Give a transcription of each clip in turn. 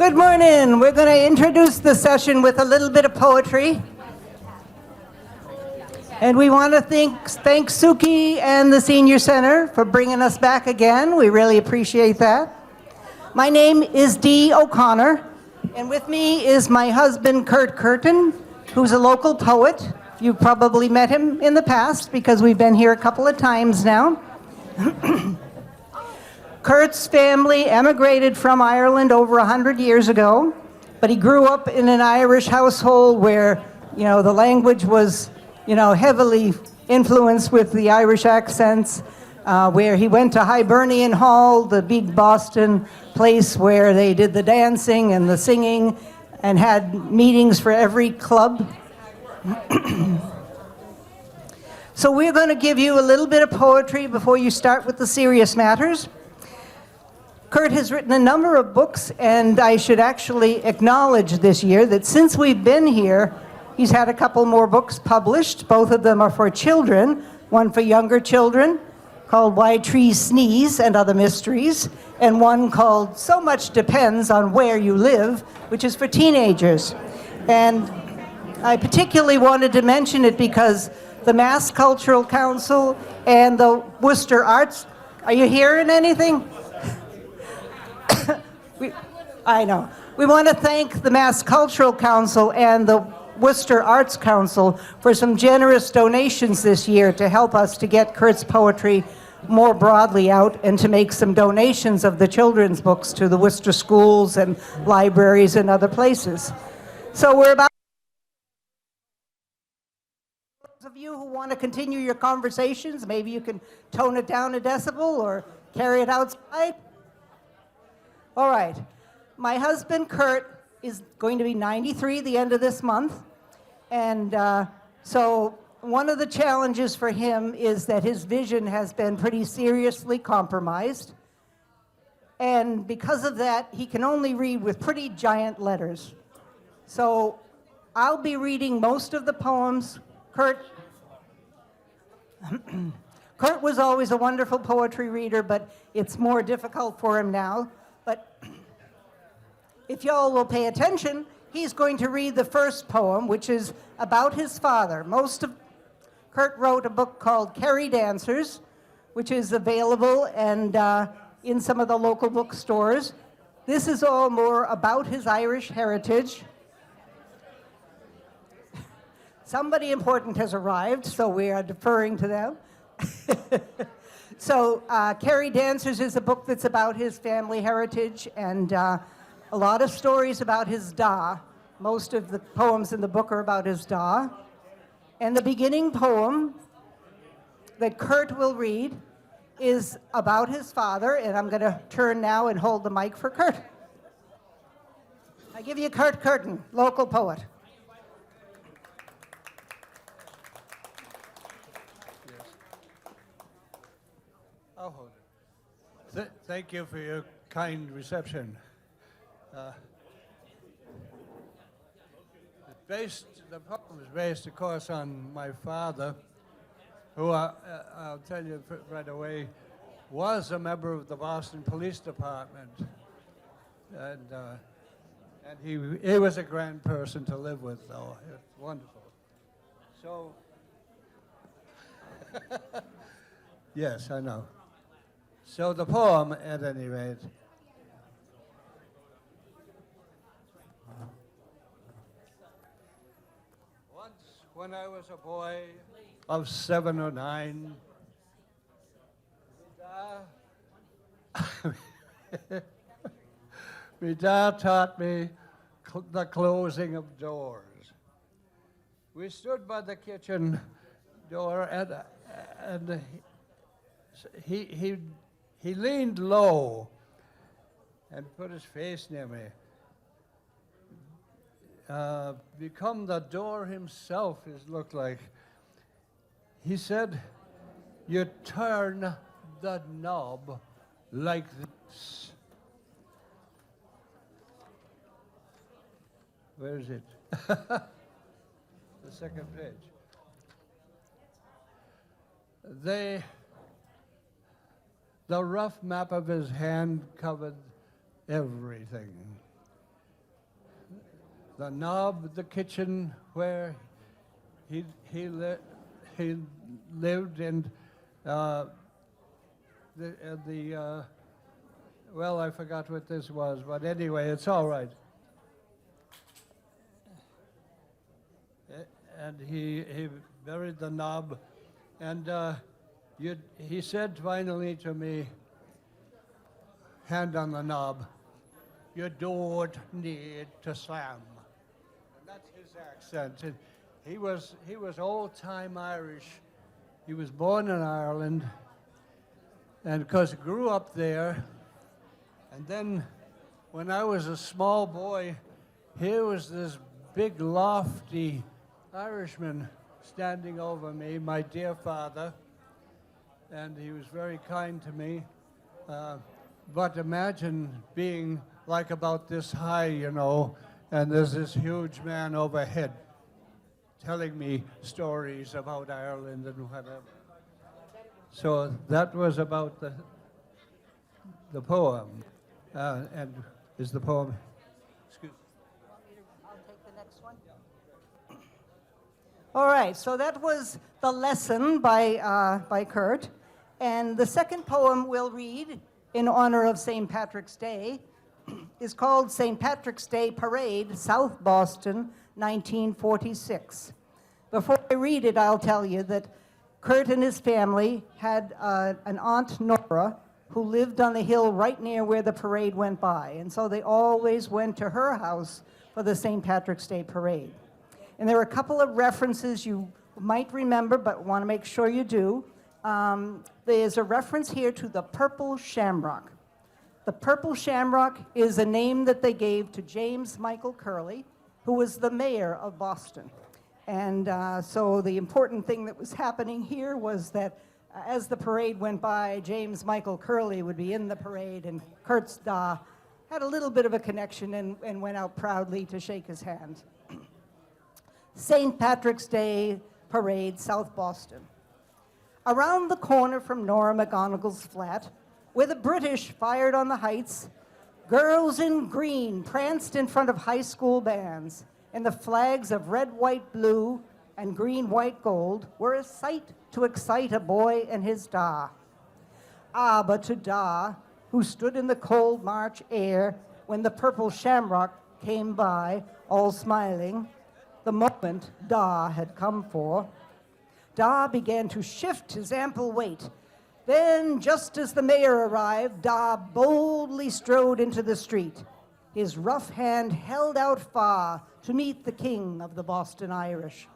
Good morning. We're going to introduce the session with a little bit of poetry. And we want to thank Suki and the Senior Center for bringing us back again. We really appreciate that. My name is Dee O'Connor, and with me is my husband, Kurt Curtin, who's a local poet. You've probably met him in the past because we've been here a couple of times now. Kurt's family emigrated from Ireland over 100 years ago, but he grew up in an Irish household where, the language was, heavily influenced with the Irish accents, where he went to Hibernian Hall, the big Boston place where they did the dancing and the singing and had meetings for every club. So we're going to give you a little bit of poetry before you start with the serious matters. Kurt has written a number of books, and I should actually acknowledge this year that since we've been here, he's had a couple more books published. Both of them are for children, one for younger children called Why Trees Sneeze and Other Mysteries, and one called So Much Depends on Where You Live, which is for teenagers. And I particularly wanted to mention it because the Mass Cultural Council and the Worcester Arts, are you hearing anything? I know. We want to thank the Mass Cultural Council and the Worcester Arts Council for some generous donations this year to help us to get Kurt's poetry more broadly out and to make some donations of the children's books to the Worcester schools and libraries and other places. So we're about those of you who want to continue your conversations, maybe you can tone it down a decibel or carry it outside. All right. My husband, Kurt, is going to be 93 at the end of this month. And so one of the challenges for him is that his vision has been pretty seriously compromised. And because of that, he can only read with pretty giant letters. So I'll be reading most of the poems. Kurt was always a wonderful poetry reader, but it's more difficult for him now. But if y'all will pay attention, he's going to read the first poem, which is about his father. Kurt wrote a book called Kerry Dancers, which is available and in some of the local bookstores. This is all more about his Irish heritage. Somebody important has arrived, so we are deferring to them. So Kerry Dancers is a book that's about his family heritage and a lot of stories about his da. Most of the poems in the book are about his da. And the beginning poem that Kurt will read is about his father, and I'm going to turn now and hold the mic for Kurt. I give you Kurt Curtin, local poet. I'll hold it. Thank you for your kind reception. The poem is based, of course, on my father, who I'll tell you right away, was a member of the Boston Police Department, and he was a grand person to live with, though. It's wonderful. So, yes, I know. So the poem, at any rate. Once, when I was a boy of 7 or 9, my dad taught me the closing of doors. We stood by the kitchen door, and he leaned low and put his face near me. Become the door himself, it looked like. He said, "You turn the knob like this." Where is it? The second page. The rough map of his hand covered everything. the knob, the kitchen where he lived, and well, I forgot what this was, but anyway, it's all right. And he buried the knob, and he said finally to me, hand on the knob, you don't need to slam. And that's his accent. And he was old-time Irish. He was born in Ireland, and of course grew up there. And then when I was a small boy, here was this big, lofty Irishman standing over me, my dear father, and he was very kind to me. But imagine being like about this high, you know, and there's this huge man overhead telling me stories about Ireland and whatever. So that was about the poem. And is the poem, excuse me. I'll take the next one. All right, so that was The Lesson by Kurt. And the second poem we'll read in honor of St. Patrick's Day is called St. Patrick's Day Parade, South Boston, 1946. Before I read it, I'll tell you that Kurt and his family had an Aunt Nora who lived on the hill right near where the parade went by. And so they always went to her house for the St. Patrick's Day Parade. And there are a couple of references you might remember, but want to make sure you do. There's a reference here to the purple shamrock. The purple shamrock is a name that they gave to James Michael Curley, who was the mayor of Boston. And so the important thing that was happening here was that as the parade went by, James Michael Curley would be in the parade, and Kurt's Da had a little bit of a connection and went out proudly to shake his hand. St. Patrick's Day Parade, South Boston. Around the corner from Nora McGonagall's flat, where the British fired on the heights, girls in green pranced in front of high school bands, and the flags of red, white, blue, and green, white, gold were a sight to excite a boy and his Da. Ah, but to Da, who stood in the cold March air when the purple shamrock came by, all smiling, the moment Da had come for, Da began to shift his ample weight. Then, just as the mayor arrived, Da boldly strode into the street, his rough hand held out far to meet the king of the Boston Irish.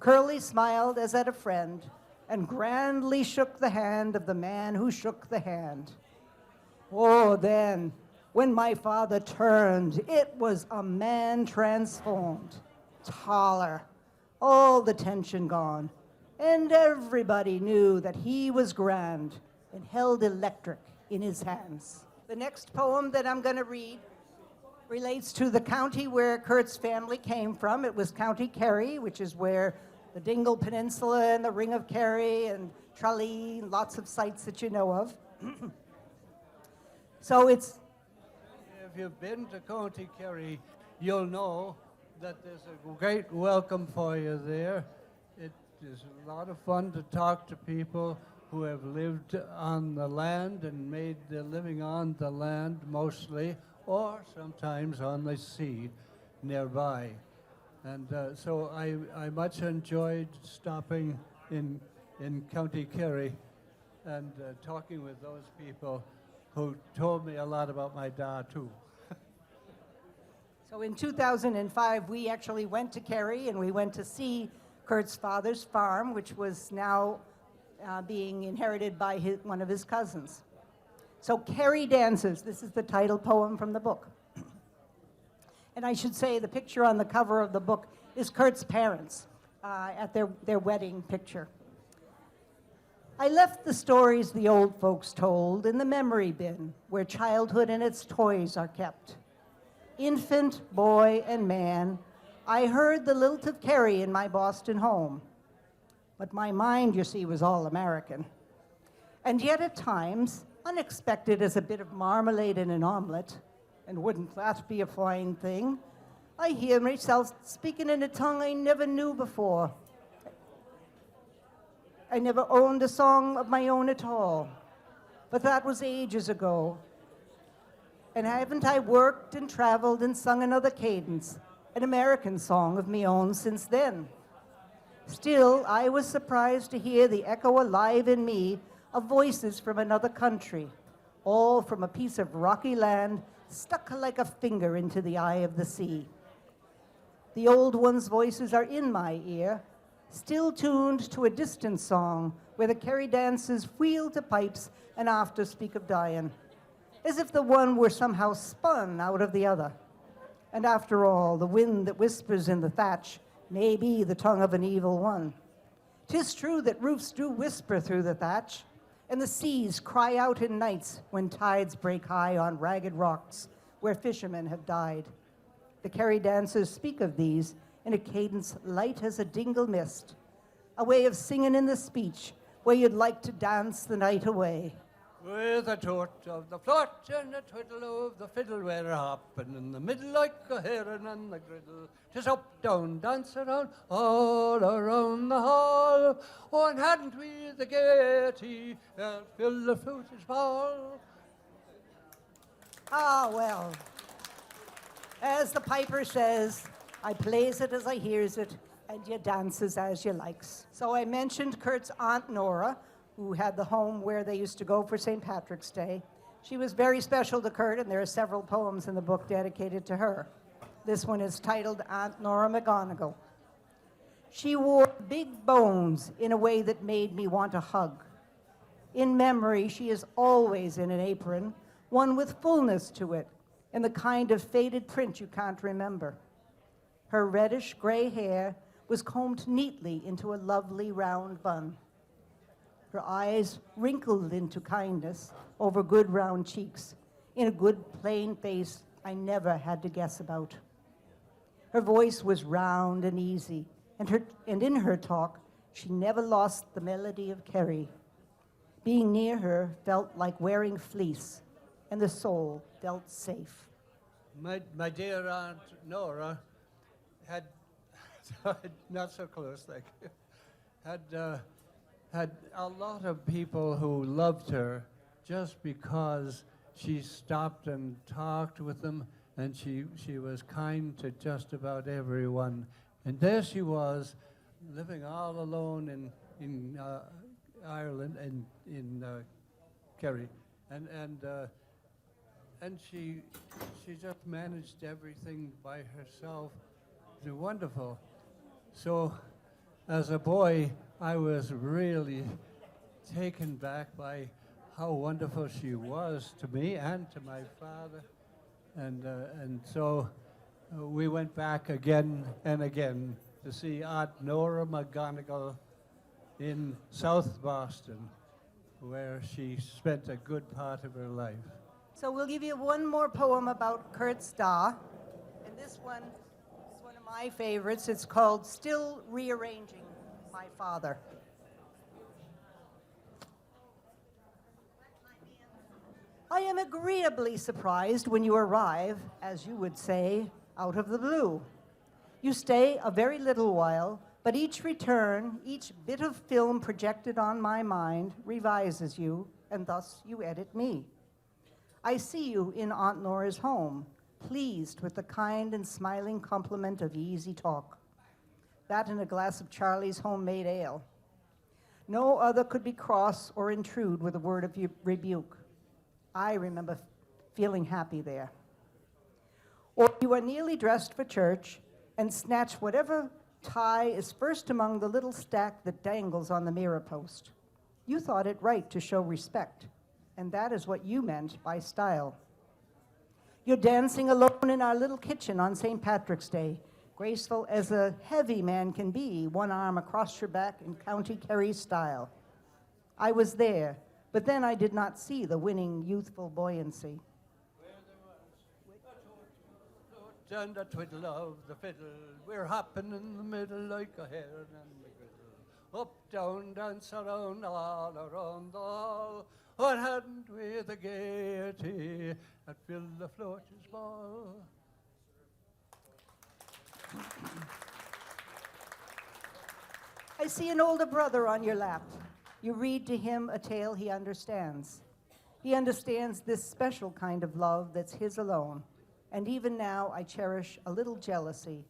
Curly smiled as at a friend and grandly shook the hand of the man who shook the hand. Oh, then, when my father turned, it was a man transformed, taller, all the tension gone, and everybody knew that he was grand and held electric in his hands. The next poem that I'm going to read relates to the county where Kurt's family came from. It was County Kerry, which is where the Dingle Peninsula and the Ring of Kerry and Tralee, lots of sites that you know of. So it's... If you've been to County Kerry, you'll know that there's a great welcome for you there. It is a lot of fun to talk to people who have lived on the land and made their living on the land mostly, or sometimes on the sea nearby. And so I much enjoyed stopping in County Kerry and talking with those people who told me a lot about my Da too. So in 2005, we actually went to Kerry and we went to see Kurt's father's farm, which was now being inherited by one of his cousins. So Kerry Dances, this is the title poem from the book. And I should say the picture on the cover of the book is Kurt's parents at their wedding picture. I left the stories the old folks told in the memory bin where childhood and its toys are kept. Infant, boy, and man, I heard the lilt of Kerry in my Boston home. But my mind, you see, was all American. And yet at times, unexpected as a bit of marmalade in an omelet, and wouldn't that be a fine thing, I hear myself speaking in a tongue I never knew before. I never owned a song of my own at all, but that was ages ago. And haven't I worked and traveled and sung another cadence, an American song of me own since then? Still, I was surprised to hear the echo alive in me of voices from another country, all from a piece of rocky land stuck like a finger into the eye of the sea. The old ones' voices are in my ear, still tuned to a distant song where the Kerry dancers wheel to pipes and after speak of dying, as if the one were somehow spun out of the other. And after all, the wind that whispers in the thatch may be the tongue of an evil one. 'Tis true that roofs do whisper through the thatch, and the seas cry out in nights when tides break high on ragged rocks where fishermen have died. The Kerry dancers speak of these in a cadence light as a dingle mist, a way of singing in the speech where you'd like to dance the night away. With a toot of the flute and a twiddle of the fiddle, we're hopping in the middle like a heron on the griddle. 'Tis up, down, dance around, all around the hall. Oh, and hadn't we the gaiety that filled the flute's ball? Ah, well, as the piper says, I plays it as I hears it, and you dances as you likes. So I mentioned Kurt's Aunt Nora, who had the home where they used to go for St. Patrick's Day. She was very special to Kurt, and there are several poems in the book dedicated to her. This one is titled Aunt Nora McGonigal. She wore big bones in a way that made me want to hug. In memory, she is always in an apron, one with fullness to it, and the kind of faded print you can't remember. Her reddish gray hair was combed neatly into a lovely round bun. Her eyes wrinkled into kindness over good round cheeks, in a good plain face I never had to guess about. Her voice was round and easy, and in her talk, she never lost the melody of Kerry. Being near her felt like wearing fleece, and the soul felt safe. My dear Aunt Nora had, not so close, like, had a lot of people who loved her just because she stopped and talked with them, and she was kind to just about everyone. And there she was, living all alone in Ireland and in Kerry, and she just managed everything by herself. It was wonderful. So, as a boy, I was really taken back by how wonderful she was to me and to my father, and so we went back again and again to see Aunt Nora McGonigal in South Boston, where she spent a good part of her life. So we'll give you one more poem about Kurt Starr, and this one is one of my favorites. It's called Still Rearranging My Father. I am agreeably surprised when you arrive, as you would say, out of the blue. You stay a very little while, but each return, each bit of film projected on my mind revises you, and thus you edit me. I see you in Aunt Nora's home, pleased with the kind and smiling compliment of easy talk. That and a glass of Charlie's homemade ale. No other could be cross or intrude with a word of rebuke. I remember feeling happy there. Or you are nearly dressed for church and snatch whatever tie is first among the little stack that dangles on the mirror post. You thought it right to show respect, and that is what you meant by style. You're dancing alone in our little kitchen on St. Patrick's Day, graceful as a heavy man can be, one arm across your back in County Kerry style. I was there, but then I did not see the winning youthful buoyancy. And a twiddle of the fiddle, we're hopping in the middle like a heron and the griddle. Up, down, dance around, all around the hall. What hadn't we the gaiety that filled the floater's ball? I see an older brother on your lap. You read to him a tale he understands. He understands this special kind of love that's his alone. And even now I cherish a little jealousy,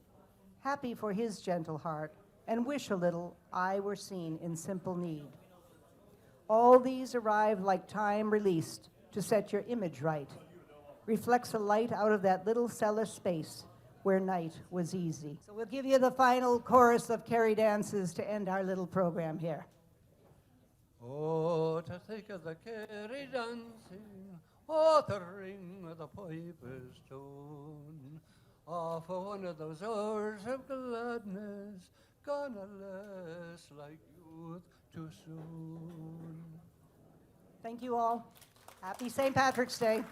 happy for his gentle heart, and wish a little I were seen in simple need. All these arrive like time released to set your image right, reflects a light out of that little cellar space where night was easy. So we'll give you the final chorus of Kerry dances to end our little program here. Oh, to think of the Kerry dancing, oh, the ring of the piper's tone, oh, for one of those hours of gladness, gonna last like youth too soon. Thank you all. Happy St. Patrick's Day.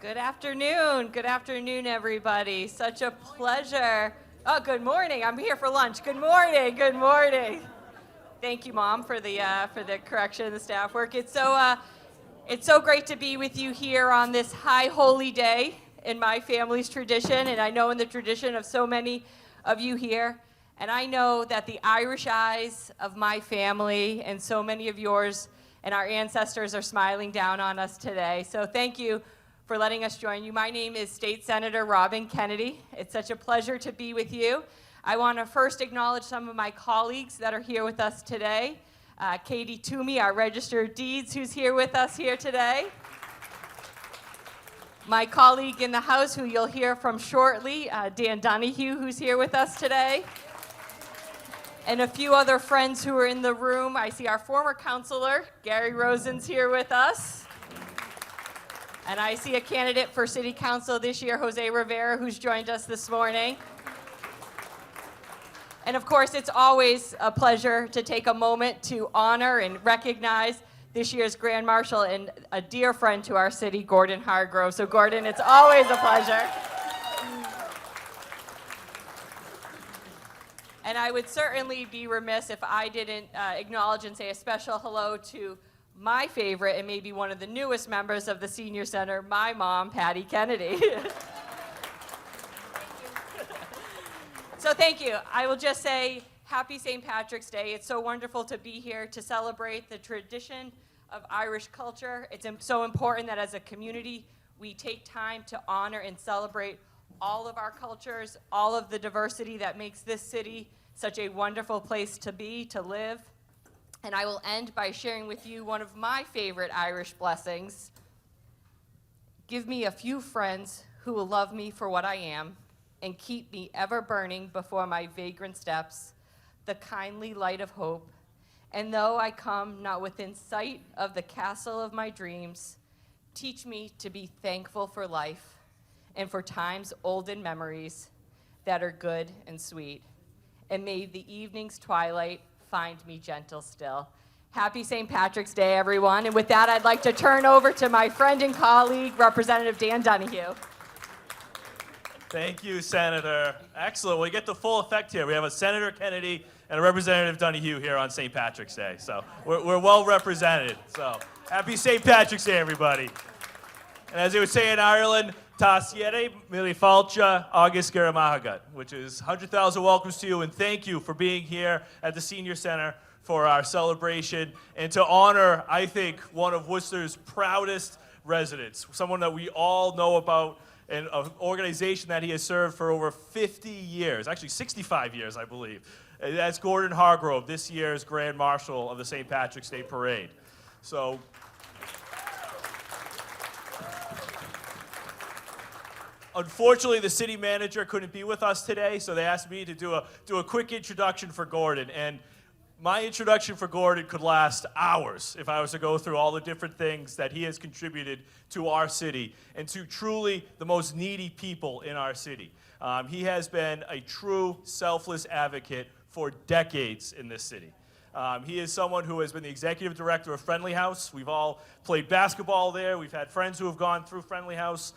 Good afternoon, everybody. Such a pleasure. Oh, good morning. I'm here for lunch. Good morning. Good morning. Thank you, Mom, for the correction of the staff work. It's so great to be with you here on this high holy day in my family's tradition, and I know in the tradition of so many of you here. And I know that the Irish eyes of my family and so many of yours and our ancestors are smiling down on us today. So thank you for letting us join you. My name is State Senator Robin Kennedy. It's such a pleasure to be with you. I want to first acknowledge some of my colleagues that are here with us today. Katie Toomey, our Register of Deeds, who's here with us here today. My colleague in the House, who you'll hear from shortly, Dan Donahue, who's here with us today. And a few other friends who are in the room. I see our former counselor, Gary Rosen's here with us. And I see a candidate for City Council this year, Jose Rivera, who's joined us this morning. And of course, it's always a pleasure to take a moment to honor and recognize this year's Grand Marshal and a dear friend to our city, Gordon Hargrove. So Gordon, it's always a pleasure. And I would certainly be remiss if I didn't acknowledge and say a special hello to my favorite and maybe one of the newest members of the Senior Center, my mom, Patty Kennedy. So thank you. I will just say happy St. Patrick's Day. It's so wonderful to be here to celebrate the tradition of Irish culture. It's so important that as a community, we take time to honor and celebrate all of our cultures, all of the diversity that makes this city such a wonderful place to be, to live. And I will end by sharing with you one of my favorite Irish blessings. Give me a few friends who will love me for what I am and keep me ever burning before my vagrant steps, the kindly light of hope. And though I come not within sight of the castle of my dreams, teach me to be thankful for life and for time's olden memories that are good and sweet. And may the evening's twilight find me gentle still. Happy St. Patrick's Day, everyone. And with that, I'd like to turn over to my friend and colleague, Representative Dan Donahue. Thank you, Senator. Excellent. We get the full effect here. We have a Senator Kennedy and a Representative Donahue here on St. Patrick's Day. So we're well represented. So happy St. Patrick's Day, everybody. And as they would say in Ireland, Ta siete mili falcha August Garamahagat, which is 100,000 welcomes to you, and thank you for being here at the Senior Center for our celebration and to honor, I think, one of Worcester's proudest residents, someone that we all know about, and an organization that he has served for over 50 years, actually 65 years, I believe. That's Gordon Hargrove, this year's Grand Marshal of the St. Patrick's Day Parade. So, unfortunately, the city manager couldn't be with us today, so they asked me to do a quick introduction for Gordon. And my introduction for Gordon could last hours if I was to go through all the different things that he has contributed to our city and to truly the most needy people in our city. He has been a true selfless advocate for decades in this city. He is someone who has been the executive director of Friendly House. We've all played basketball there. We've had friends who have gone through Friendly House.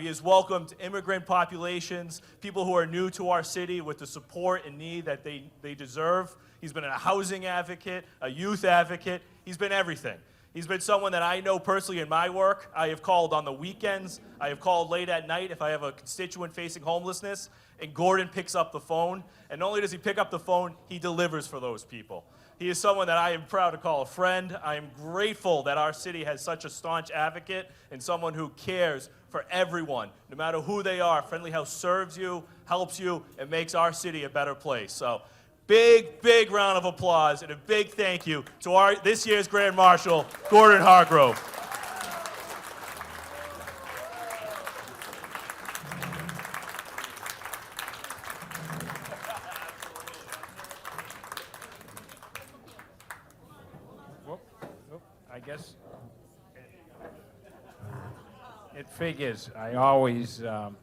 He has welcomed immigrant populations, people who are new to our city with the support and need that they deserve. He's been a housing advocate, a youth advocate. He's been everything. He's been someone that I know personally in my work. I have called on the weekends. I have called late at night if I have a constituent facing homelessness, and Gordon picks up the phone. And not only does he pick up the phone, he delivers for those people. He is someone that I am proud to call a friend. I am grateful that our city has such a staunch advocate and someone who cares for everyone, no matter who they are. Friendly House serves you, helps you, and makes our city a better place. So big round of applause and a big thank you to this year's Grand Marshal, Gordon Hargrove. I guess it figures I always am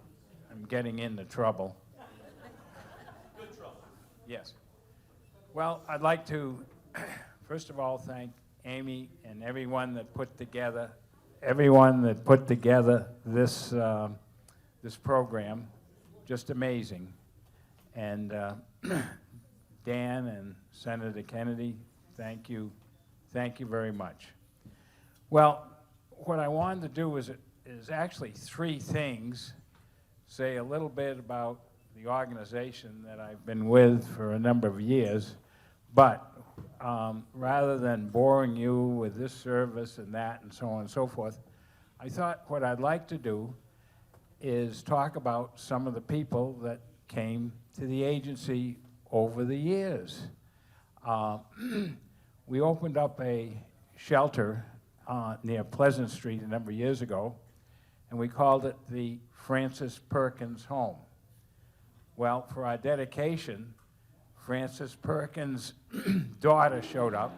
getting into trouble. Good trouble. Yes. Well, I'd like to, first of all, thank Amy and everyone that put together this this program. Just amazing. And Dan and Senator Kennedy, thank you very much. Well, what I wanted to do is actually three things. Say a little bit about the organization that I've been with for a number of years, but rather than boring you with this service and that and so on and so forth, I thought what I'd like to do is talk about some of the people that came to the agency over the years. We opened up a shelter near Pleasant Street a number of years ago, and we called it the Francis Perkins Home. Well, for our dedication, Francis Perkins' daughter showed up,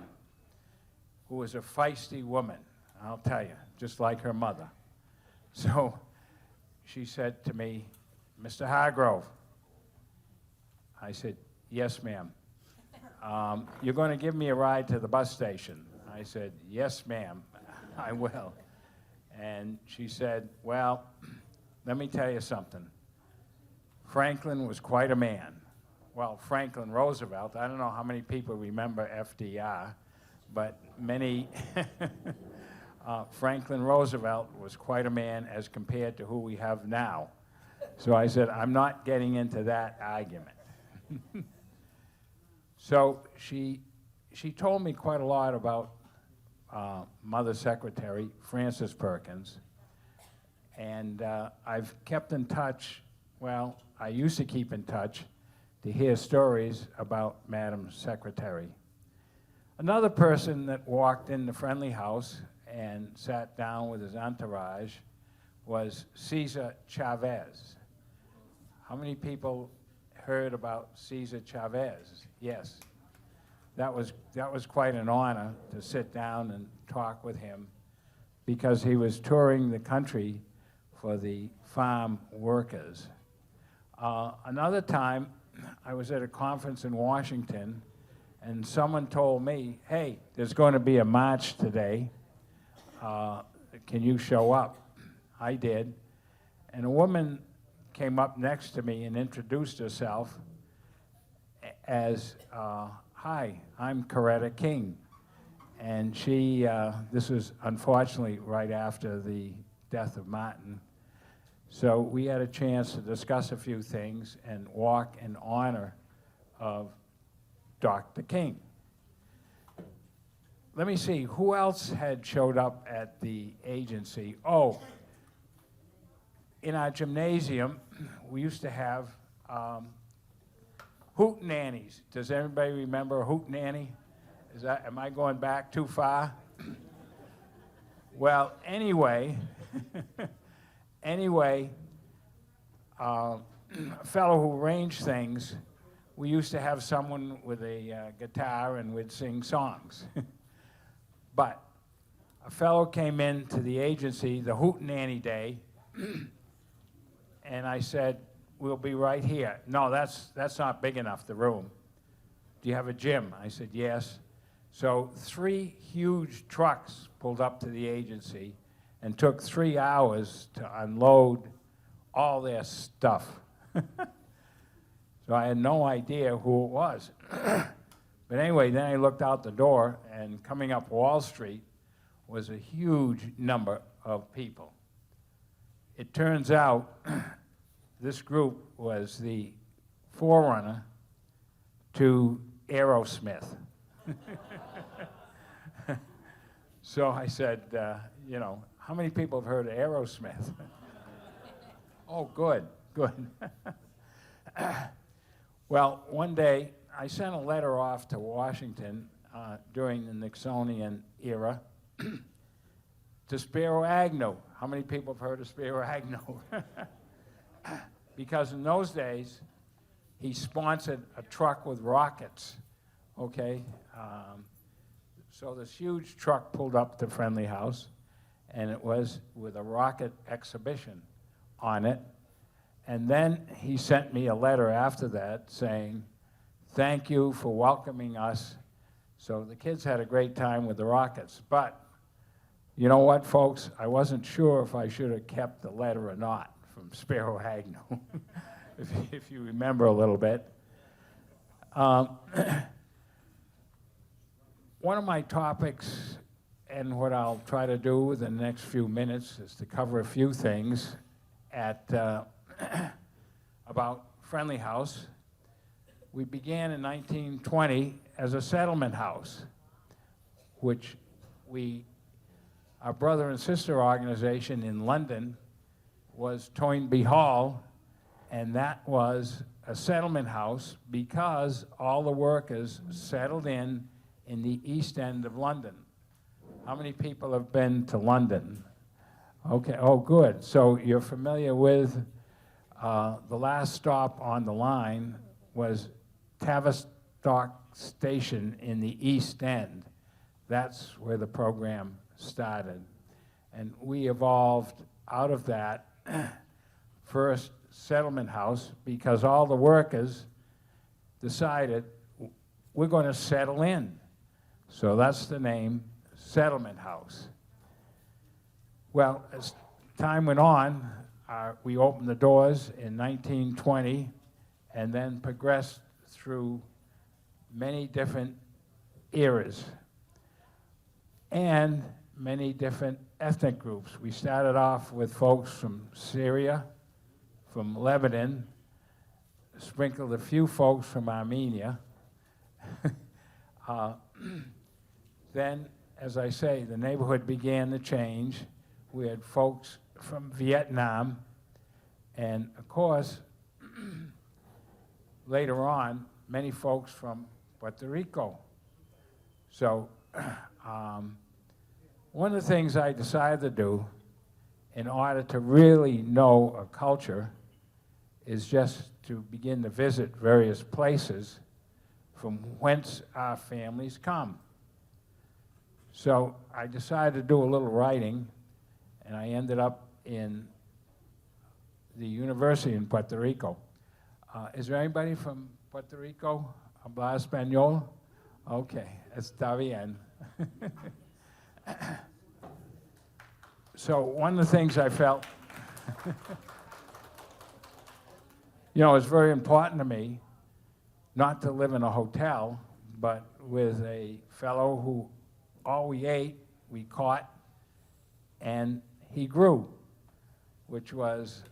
who was a feisty woman, I'll tell you, just like her mother. So she said to me, "Mr. Hargrove." I said, "Yes, ma'am." "You're going to give me a ride to the bus station?" I said, "Yes, ma'am, I will." And she said, "Well, let me tell you something. Franklin was quite a man." Well, Franklin Roosevelt, I don't know how many people remember FDR, but many, Franklin Roosevelt was quite a man as compared to who we have now. So I said, I'm not getting into that argument. So she told me quite a lot about Mother Secretary Francis Perkins, and I've kept in touch. Well, I used to keep in touch to hear stories about Madam Secretary. Another person that walked in the Friendly House and sat down with his entourage was Cesar Chavez. How many people heard about Cesar Chavez? Yes. That was quite an honor to sit down and talk with him, because he was touring the country for the farm workers. Another time, I was at a conference in Washington, and someone told me, hey, there's going to be a march today. Can you show up? I did. And a woman came up next to me and introduced herself as, hi, I'm Coretta King. And she, this was unfortunately right after the death of Martin. So we had a chance to discuss a few things and walk in honor of Dr. King. Let me see, who else had showed up at the agency? Oh, in our gymnasium, we used to have hootenannies. Does everybody remember a hootenanny? Am I going back too far? Well, anyway, a fellow who arranged things, we used to have someone with a guitar and we'd sing songs. But a fellow came in to the agency, the hootenanny day, and I said, we'll be right here. No, that's not big enough, the room. Do you have a gym? I said, yes. So 3 huge trucks pulled up to the agency and took 3 hours to unload all their stuff. So I had no idea who it was. But anyway, then I looked out the door, and coming up Wall Street was a huge number of people. It turns out this group was the forerunner to Aerosmith. So I said, you know, how many people have heard of Aerosmith? Oh, good, good. Well, one day I sent a letter off to Washington during the Nixonian era to Spiro Agnew. How many people have heard of Spiro Agnew? Because in those days, he sponsored a truck with rockets, okay? So this huge truck pulled up to Friendly House, and it was with a rocket exhibition on it. And then he sent me a letter after that saying, thank you for welcoming us. So the kids had a great time with the rockets. But you know what, folks? I wasn't sure if I should have kept the letter or not from Spiro Agnew, if you remember a little bit. One of my topics, and what I'll try to do in the next few minutes, is to cover a few things at about Friendly House. We began in 1920 as a settlement house, which our brother and sister organization in London was Toynbee Hall, and that was a settlement house because all the workers settled in the East End of London. How many people have been to London? Okay, oh, good. So you're familiar with the last stop on the line was Tavistock Station in the East End. That's where the program started. And we evolved out of that first settlement house because all the workers decided we're going to settle in. So that's the name, Settlement House. Well, as time went on, we opened the doors in 1920 and then progressed through many different eras and many different ethnic groups. We started off with folks from Syria, from Lebanon, sprinkled a few folks from Armenia. Then, as I say, the neighborhood began to change. We had folks from Vietnam, and of course, later on, many folks from Puerto Rico. So one of the things I decided to do in order to really know a culture is just to begin to visit various places from whence our families come. So I decided to do a little writing, and I ended up in the university in Puerto Rico. Is there anybody from Puerto Rico? Habla español? Okay, está bien. So one of the things I felt, you know, it's very important to me not to live in a hotel, but with a fellow who all we ate, we caught, and he grew, which was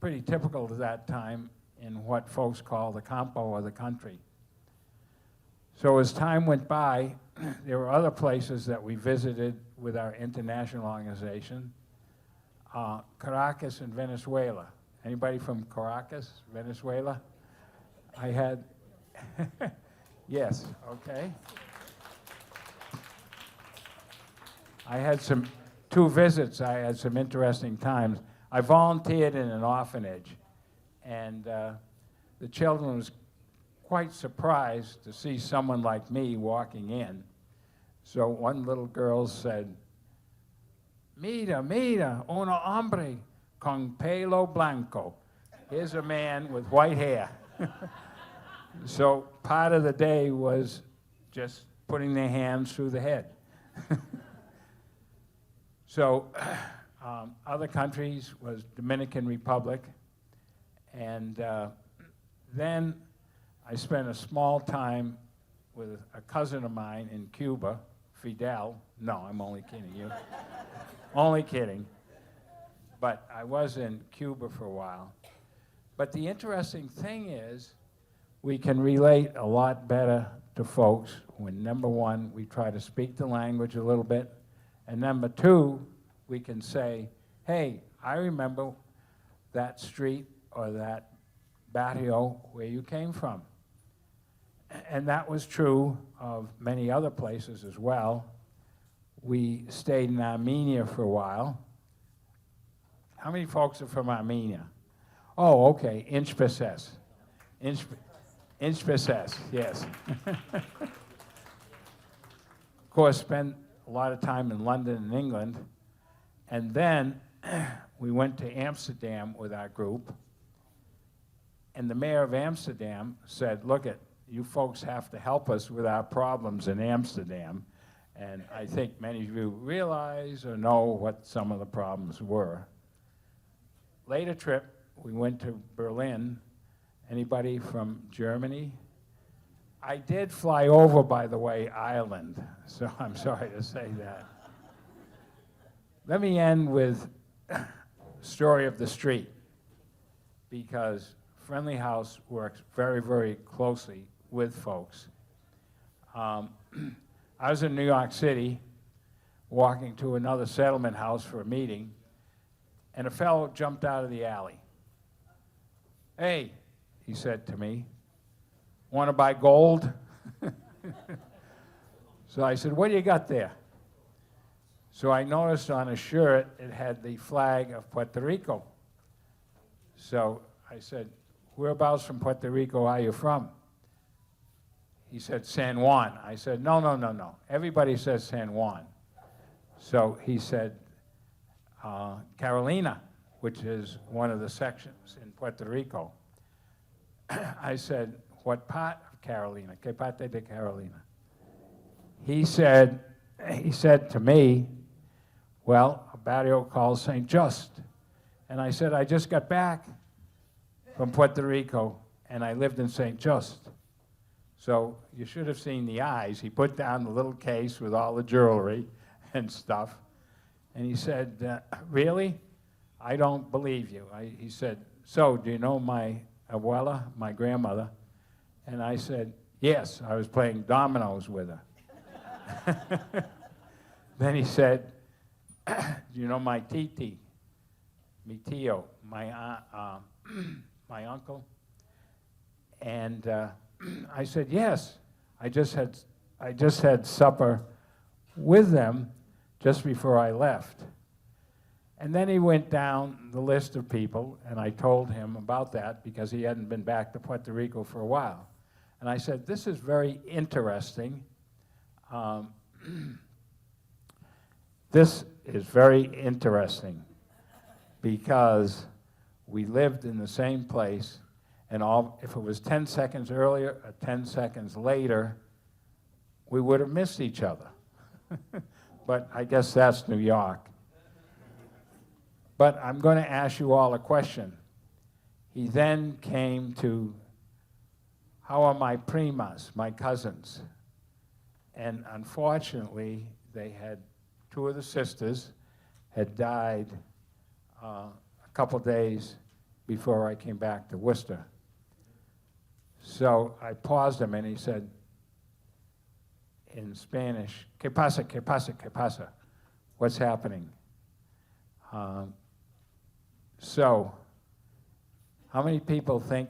pretty typical at that time in what folks call the campo or the country. So as time went by, there were other places that we visited with our international organization. Caracas in Venezuela. Anybody from Caracas, Venezuela? I had, yes, okay. I had two visits, I had some interesting times. I volunteered in an orphanage, and the children was quite surprised to see someone like me walking in. So one little girl said, "Mira, mira, uno hombre con pelo blanco." Here's a man with white hair. So part of the day was just putting their hands through the head. So other countries was Dominican Republic, and then I spent a small time with a cousin of mine in Cuba, Fidel. No, I'm only kidding you. Only kidding. But I was in Cuba for a while. But the interesting thing is, we can relate a lot better to folks when, number one, we try to speak the language a little bit, and number two, we can say, hey, I remember that street or that barrio where you came from. And that was true of many other places as well. We stayed in Armenia for a while. How many folks are from Armenia? Oh, okay, Inchpeses. Inchpeses, yes. Of course, spent a lot of time in London and England. And then we went to Amsterdam with our group. And the mayor of Amsterdam said, look, you folks have to help us with our problems in Amsterdam. And I think many of you realize or know what some of the problems were. Later trip, we went to Berlin. Anybody from Germany? I did fly over, by the way, Ireland, so I'm sorry to say that. Let me end with the story of the street, because Friendly House works very, very closely with folks. I was in New York City walking to another settlement house for a meeting, and a fellow jumped out of the alley. Hey, he said to me, want to buy gold? So I said, what do you got there? So I noticed on his shirt it had the flag of Puerto Rico. So I said, whereabouts from Puerto Rico are you from? He said, San Juan. I said, no, no, no, no. Everybody says San Juan. So he said, Carolina, which is one of the sections in Puerto Rico. I said, what part of Carolina? ¿Qué parte de Carolina? He said to me, well, a barrio called St. Just. And I said, I just got back from Puerto Rico, and I lived in St. Just. So you should have seen the eyes. He put down the little case with all the jewelry and stuff, and he said, really? I don't believe you. He said, so do you know my abuela, my grandmother? And I said, yes, I was playing dominoes with her. Then he said, do you know my titi, mi tío, my uncle? And I said, yes, I just had supper with them just before I left. And then he went down the list of people, and I told him about that because he hadn't been back to Puerto Rico for a while. And I said, this is very interesting. This is very interesting because we lived in the same place, and if it was 10 seconds earlier or 10 seconds later, we would have missed each other. But I guess that's New York. But I'm going to ask you all a question. He then came to, how are my primas, my cousins? And unfortunately, they had, two of the sisters had died a couple days before I came back to Worcester. So I paused him and he said, in Spanish, ¿Qué pasa, qué pasa, qué pasa? What's happening? So, how many people think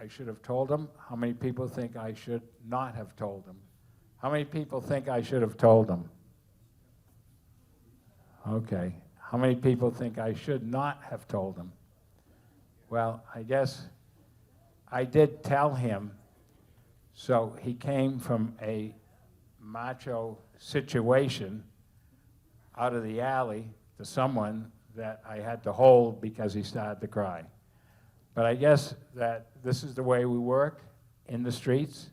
I should have told them? How many people think I should not have told them? How many people think I should have told them? Okay. How many people think I should not have told them? Well, I guess I did tell him. So he came from a macho situation out of the alley to someone that I had to hold because he started to cry. But I guess that this is the way we work in the streets.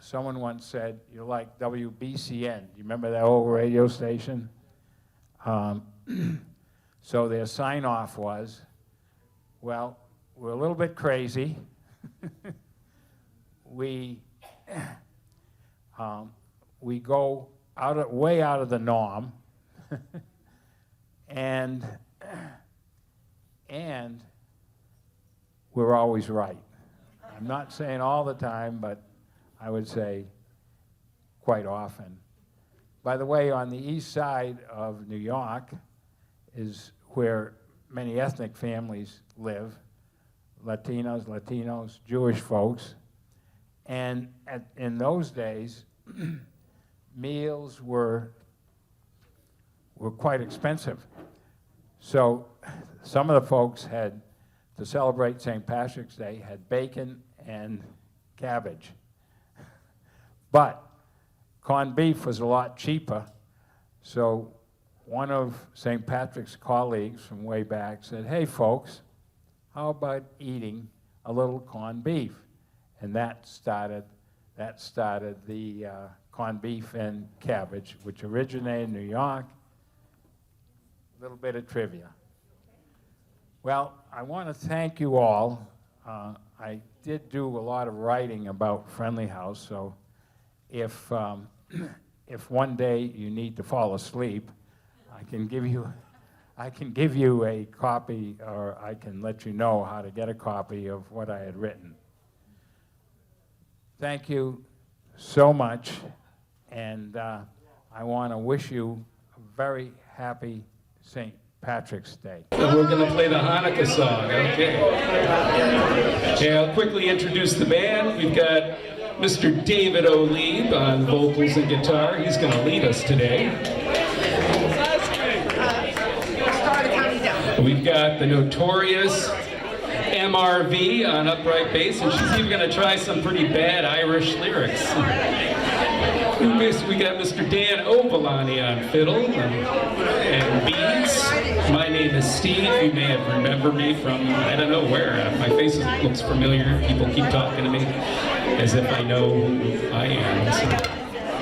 Someone once said, you're like WBCN. You remember that old radio station? So their sign-off was, well, we're a little bit crazy. We go way out of the norm, and we're always right. I'm not saying all the time, but I would say quite often. By the way, on the east side of New York is where many ethnic families live, Latinos, Jewish folks. And in those days, meals were quite expensive. So some of the folks had, to celebrate St. Patrick's Day, had bacon and cabbage. But corned beef was a lot cheaper, so one of St. Patrick's colleagues from way back said, hey folks, how about eating a little corned beef? And that started the corned beef and cabbage, which originated in New York. A little bit of trivia. Well, I want to thank you all. I did do a lot of writing about Friendly House, so if one day you need to fall asleep, I can give you a copy, or I can let you know how to get a copy of what I had written. Thank you so much, and I want to wish you a very happy St. Patrick's Day. And we're going to play the Hanukkah song, okay? Okay, I'll quickly introduce the band. We've got Mr. David O'Leib on vocals and guitar. He's going to lead us today. We've got the notorious MRV on upright bass, and she's even going to try some pretty bad Irish lyrics. We got Mr. Dan Ovalani on fiddle and beats. My name is Steve. You may have remembered me from, I don't know where. My face looks familiar. People keep talking to me as if I know who I am. So,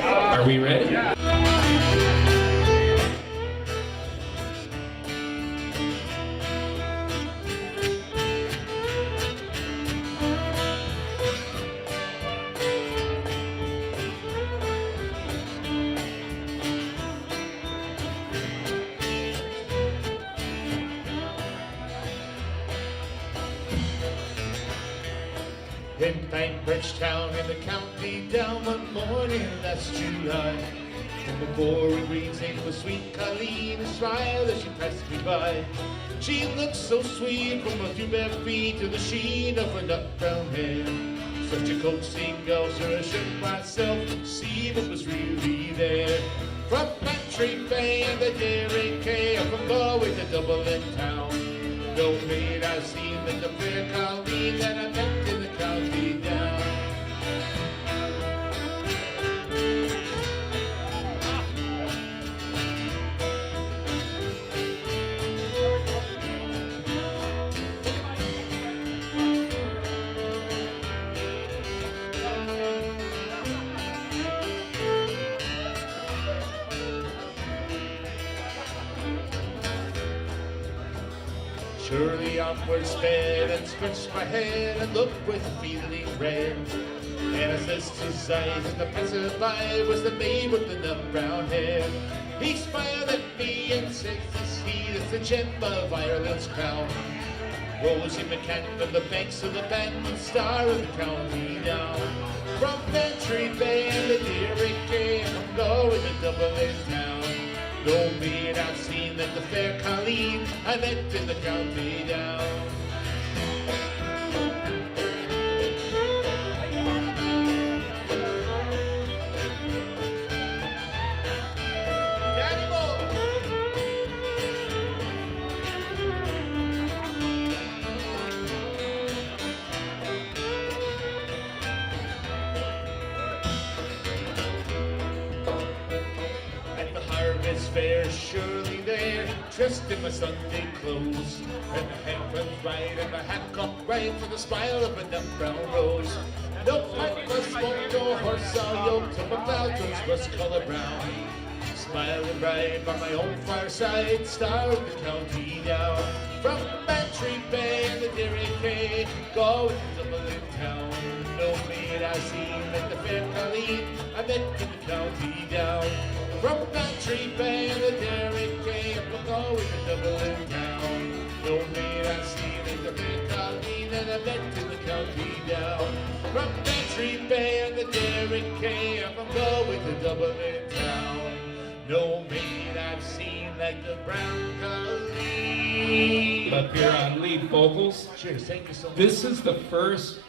are we ready? In Bainbridgetown in the county down one morning last July, from the boring greens came the sweet Colleen, a smile as she passed me by. She looked so sweet from her two bare feet to the sheen of her nut brown hair. Such a coaxing girl, sure I shook myself to see what was really there. From Bantry Bay and the Dairy K, I'm from Galway to Dublin town. No maid I've seen that the fair colleen that I met in the county down. Surely onward sped and scratched my head and looked with feeling red. And as this his eyes and the passerby was the maid with the nut brown hair. He smiled at me and said, "This he is the gem of Ireland's crown." Rosie McCann from the banks of the Bannon, star of the county down. From Bantry Bay and the Dairy K, I'm going to Dublin town. No maid I've seen that the fair colleen I met in the county down. Daddy Mo! At the harvest fair, surely there, dressed in my Sunday clothes, and my head was right and my hat cocked right for the smile of a nut brown rose. No pipe was smoked, no horse I yoked, and my falcons was colour brown. Smiling right by my own fireside, star of the county down. From Bantry Bay and the Dairy K, going to Dublin town. No maid I seen at the fair colleen I met in the county down. From Bantry Bay and the Dairy K, I'm going to Dublin town. No maid I seen at the fair colleen and I met in the county down. From Bantry Bay and the Dairy K, I'm going to Dublin town. No maid I've seen like the brown colleen. Up here on lead vocals. Cheers, thank you so much. This is the first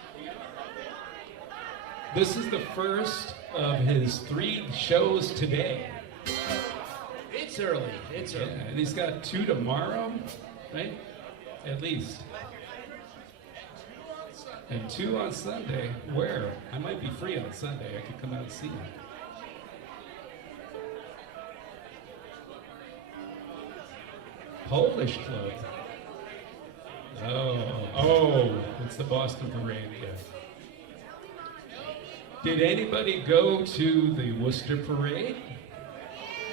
of his 3 shows today. It's early, it's Yeah, early. and he's got 2 tomorrow, right? At least. And 2 on Sunday. Where? I might be free on Sunday. I could come out and see him. Polish Club. Oh, it's the Boston Parade, yeah. Did anybody go to the Worcester Parade?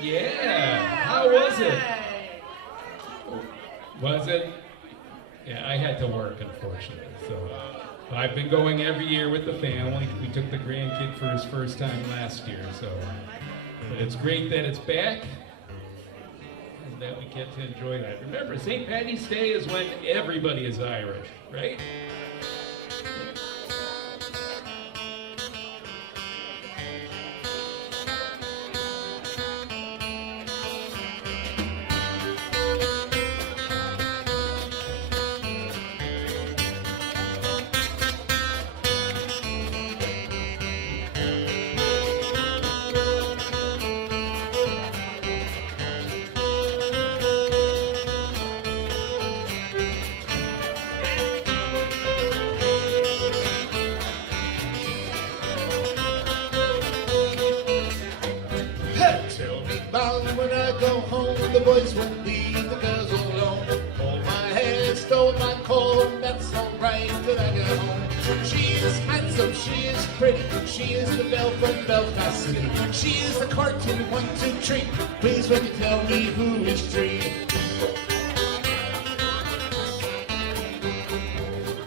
Yeah. How was it? Was it? Yeah, I had to work, unfortunately. So I've been going every year with the family. We took the grandkid for his first time last year, so but it's great that it's back and that we get to enjoy that. Remember, St. Paddy's Day is when everybody is Irish, right? Tell me about when I go home, the boys won't leave the girls alone. Hold my hand, stole my comb, that's alright till I get home. She is handsome, she is pretty, she is the belle from Belfast City. She is the cartoon 1, 2, 3. Please will you tell me who is 3?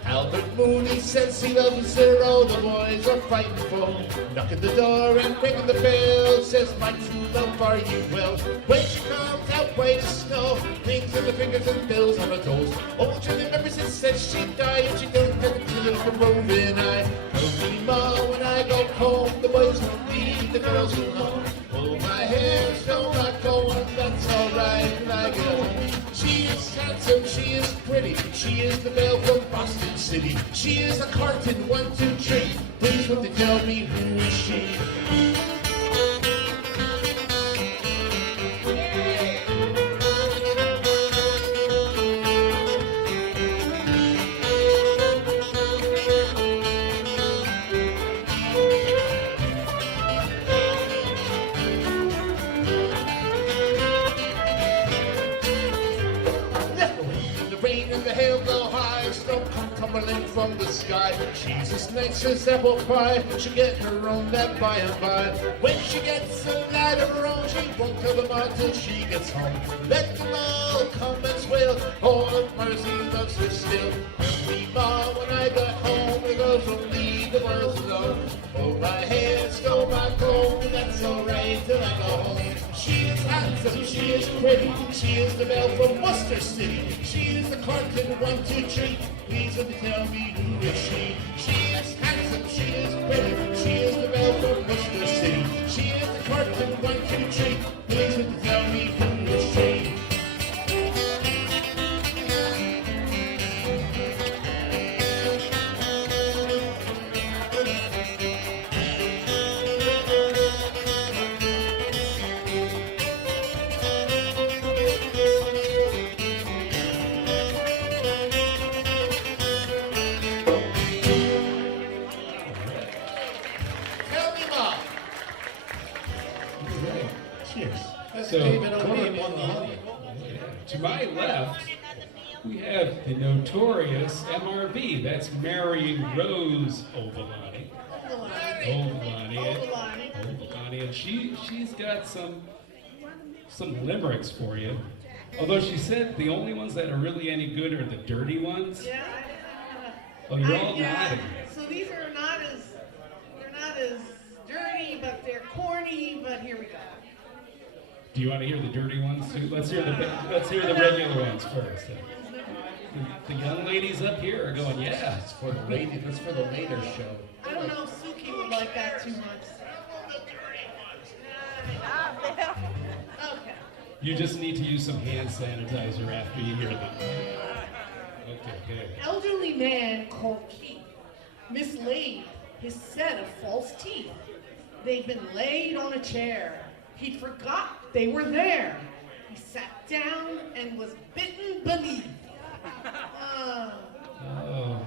Albert Mooney says he loves her, all the boys are fighting for. Knock at the door and ringing the bell, says my true love, are you well? When she comes out white as snow, rings on the fingers and bells on her toes. Old Julie remembers it, says she died, and she don't have a clue from roving eye. Tell me, Ma, when I go home, the boys won't leave the girls alone. Hold my hair, still not going, that's alright when I get home. She is handsome, she is pretty, she is the belle from Boston City. She is a carton 1, 2, 3. Please won't they tell me who is she? tumbling from the sky. She's as nice as apple pie. She'll get her own that by and by. When she gets a lad of her own, she won't tell them all till she gets home. Let them all come and swail. All of mercy loves her still. Meanwhile, when I got home, the girls will leave the boys alone. Oh, my hair, stole my comb, that's alright till I go home. She is handsome, she is pretty, she is the belle from Worcester City. She is the Carlton 1, 2, 3. Please let me tell me who is she? She is handsome, she is pretty, she is the belle from Worcester City. She is the Carlton 1, 2, 3. Please let me tell me who is she? Tell me, Ma. All right. Cheers. So, David O'Neill won the honey. To my left, we have the notorious MRV. That's Mary Rose Ovalani. Ovalani. And she's got some limericks for you. Although she said the only ones that are really any good are the dirty ones. Yeah. Oh, you're all nodding. So these are not as dirty, but they're corny. But here we go. Do you want to hear the dirty ones too? Let's hear the regular ones first. The young ladies up here are going, yeah. That's for the lady. That's for the later show. I don't know if Suki would like that too much. Okay. You just need to use some hand sanitizer after you hear them. Okay, good. Elderly man called Keith mislaid his set of false teeth. They'd been laid on a chair. He forgot they were there. He sat down and was bitten beneath. Oh,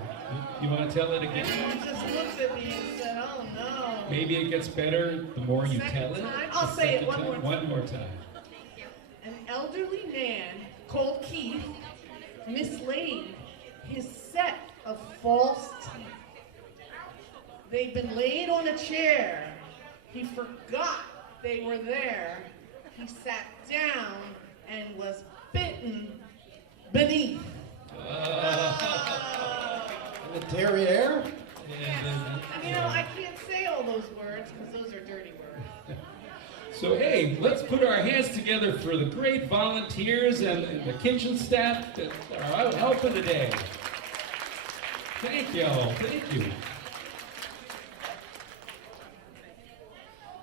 you want to tell it again? He just looked at me and said, oh no. Maybe it gets better the more you tell it. Time? I'll say it one more time. One more time. An elderly man called Keith mislaid his set of false teeth. They'd been laid on a chair. He forgot they were there. He sat down and was bitten beneath. The derriere? You know, I can't say all those words because those are dirty words. So hey, let's put our hands together for the great volunteers and the kitchen staff that are out helping today. Thank y'all, thank you.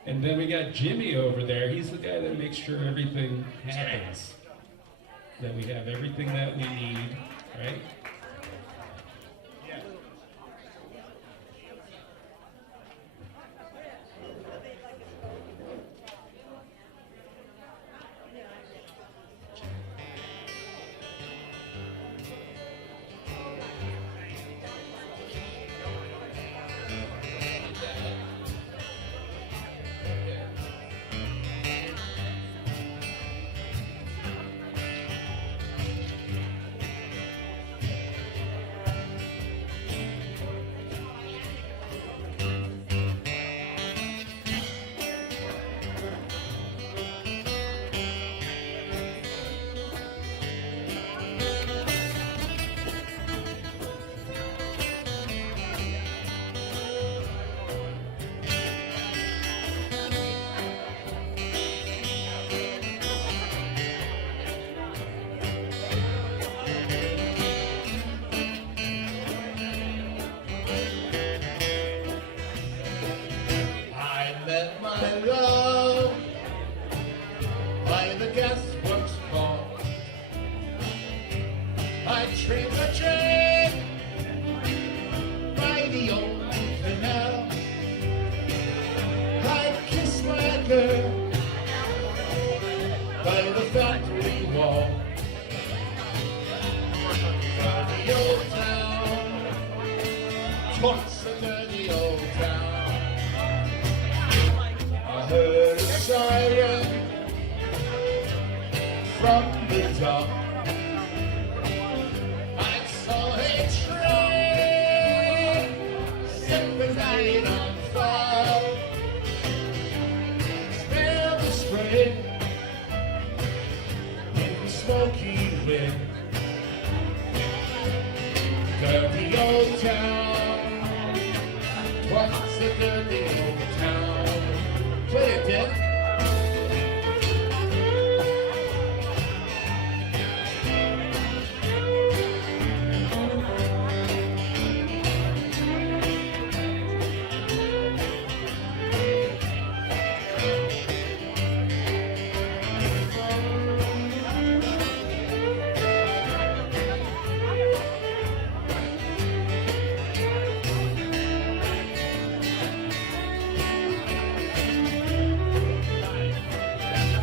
And then we got Jimmy over there. He's the guy that makes sure everything happens. That we have everything that we need, right? From the top, I saw a train whirling in the smoky wind. Dirty old town, twas a dirty old town. Play it, Dick.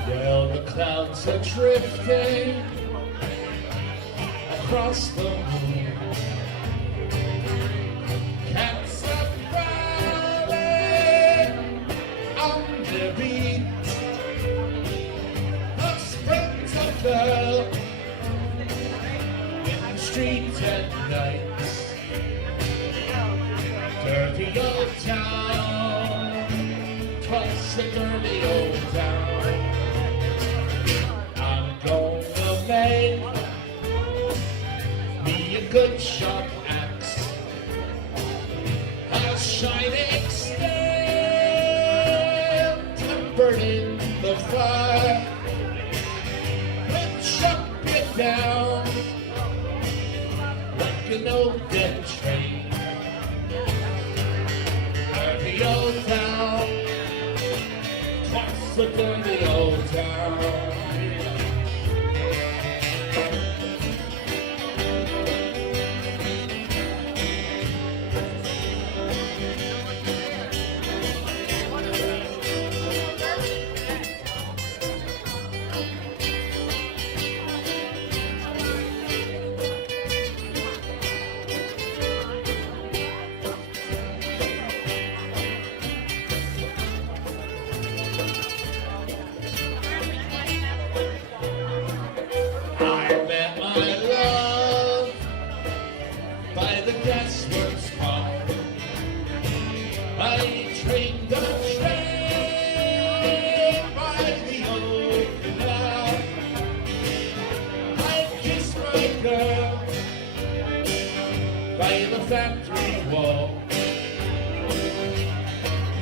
Well, the clouds are drifting across the moon. Cats are prowling on their beat. A sprinter girl in the street at night. Dirty old town, twas a dirty old town. Gonna make me a good sharp axe, a shining steel to burn in the fire, and chop it down like an old dead train. Dirty old town, twas a dirty old town. I met my love by the gasworks pond. I trained a train by the old canal. I kissed my girl by the factory wall.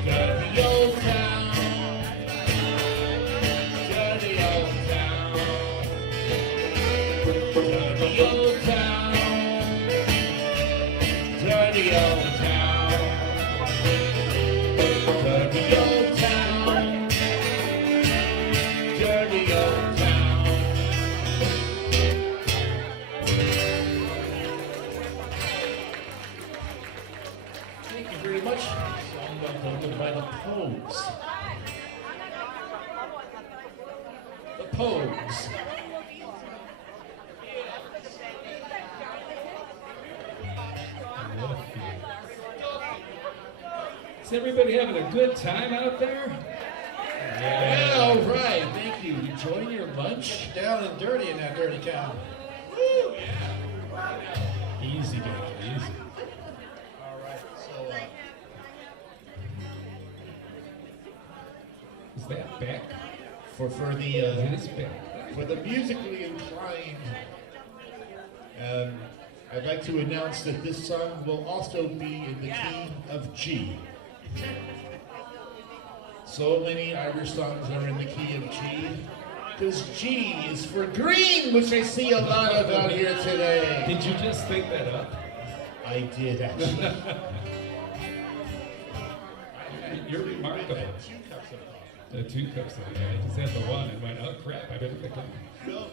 Dirty old town, dirty old town. Dirty old town, dirty old town, dirty old town, dirty old town. Thank you very much. Song by the Pogues. The Pogues. Is everybody having a good time out there? Yeah, all right. Thank you. Enjoying your lunch? Down and dirty in that dirty town. Woo! Easy, guys, easy. All right, so Is that back? For the It is back. for the musically inclined, I'd like to announce that this song will also be in the key of G. So many Irish songs are in the key of G, because G is for green, which I see a lot of out here today. Did you just think that up? I did actually. You're remarkable. 2 cups of coffee. The 2 cups of it. I just had the one and went, oh crap, I better pick up.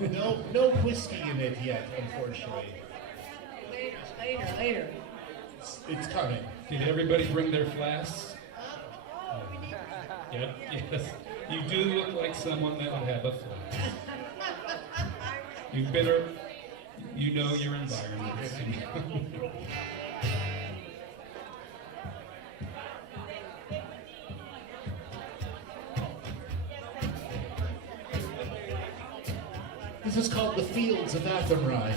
No whiskey in it yet, unfortunately. Later. It's coming. Did everybody bring their flasks? Yep, yes. You do look like someone that would have a flask. You better, you know your environment. This is called the Fields of Athenry.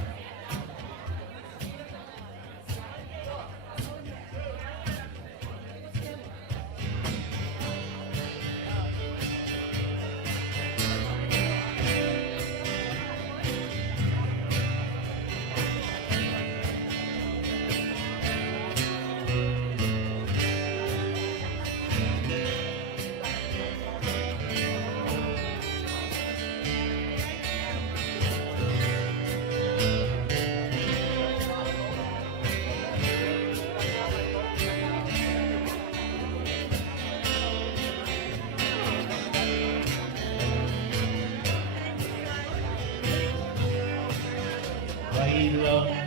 lonely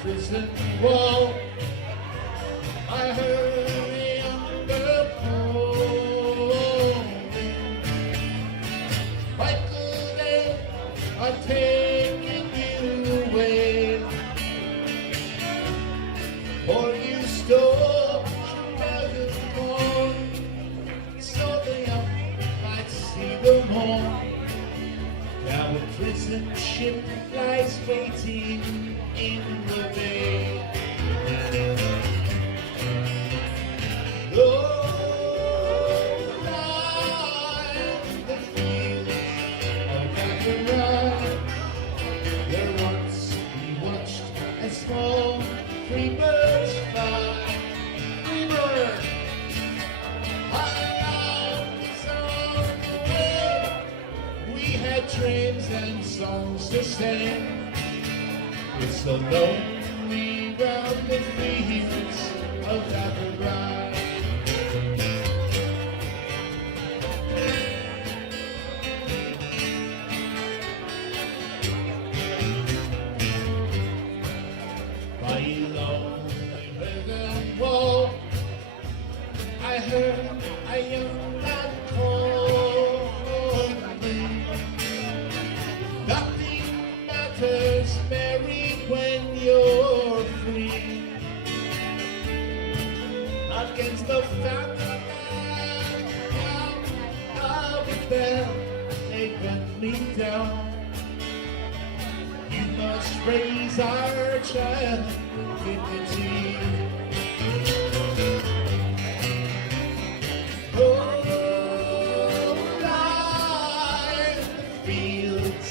prison wall. I heard the younger calling. Michael, they are taking you away. For you stole Chicago's corn, so the young might see the morn. Now a prison ship lies waiting in the bay. Low lie the fields of Hargrove, where once we watched as small free birds fly. Free bird, our love was on the way. We had dreams and songs to sing. It's so lonely round the fields of Hargrove. By lonely prison wall, I heard a young man call me. Nothing matters, Mary, when you're free. Against the family man, I'll be there, they gun me down. You must raise our child with dignity. Oh, lie the fields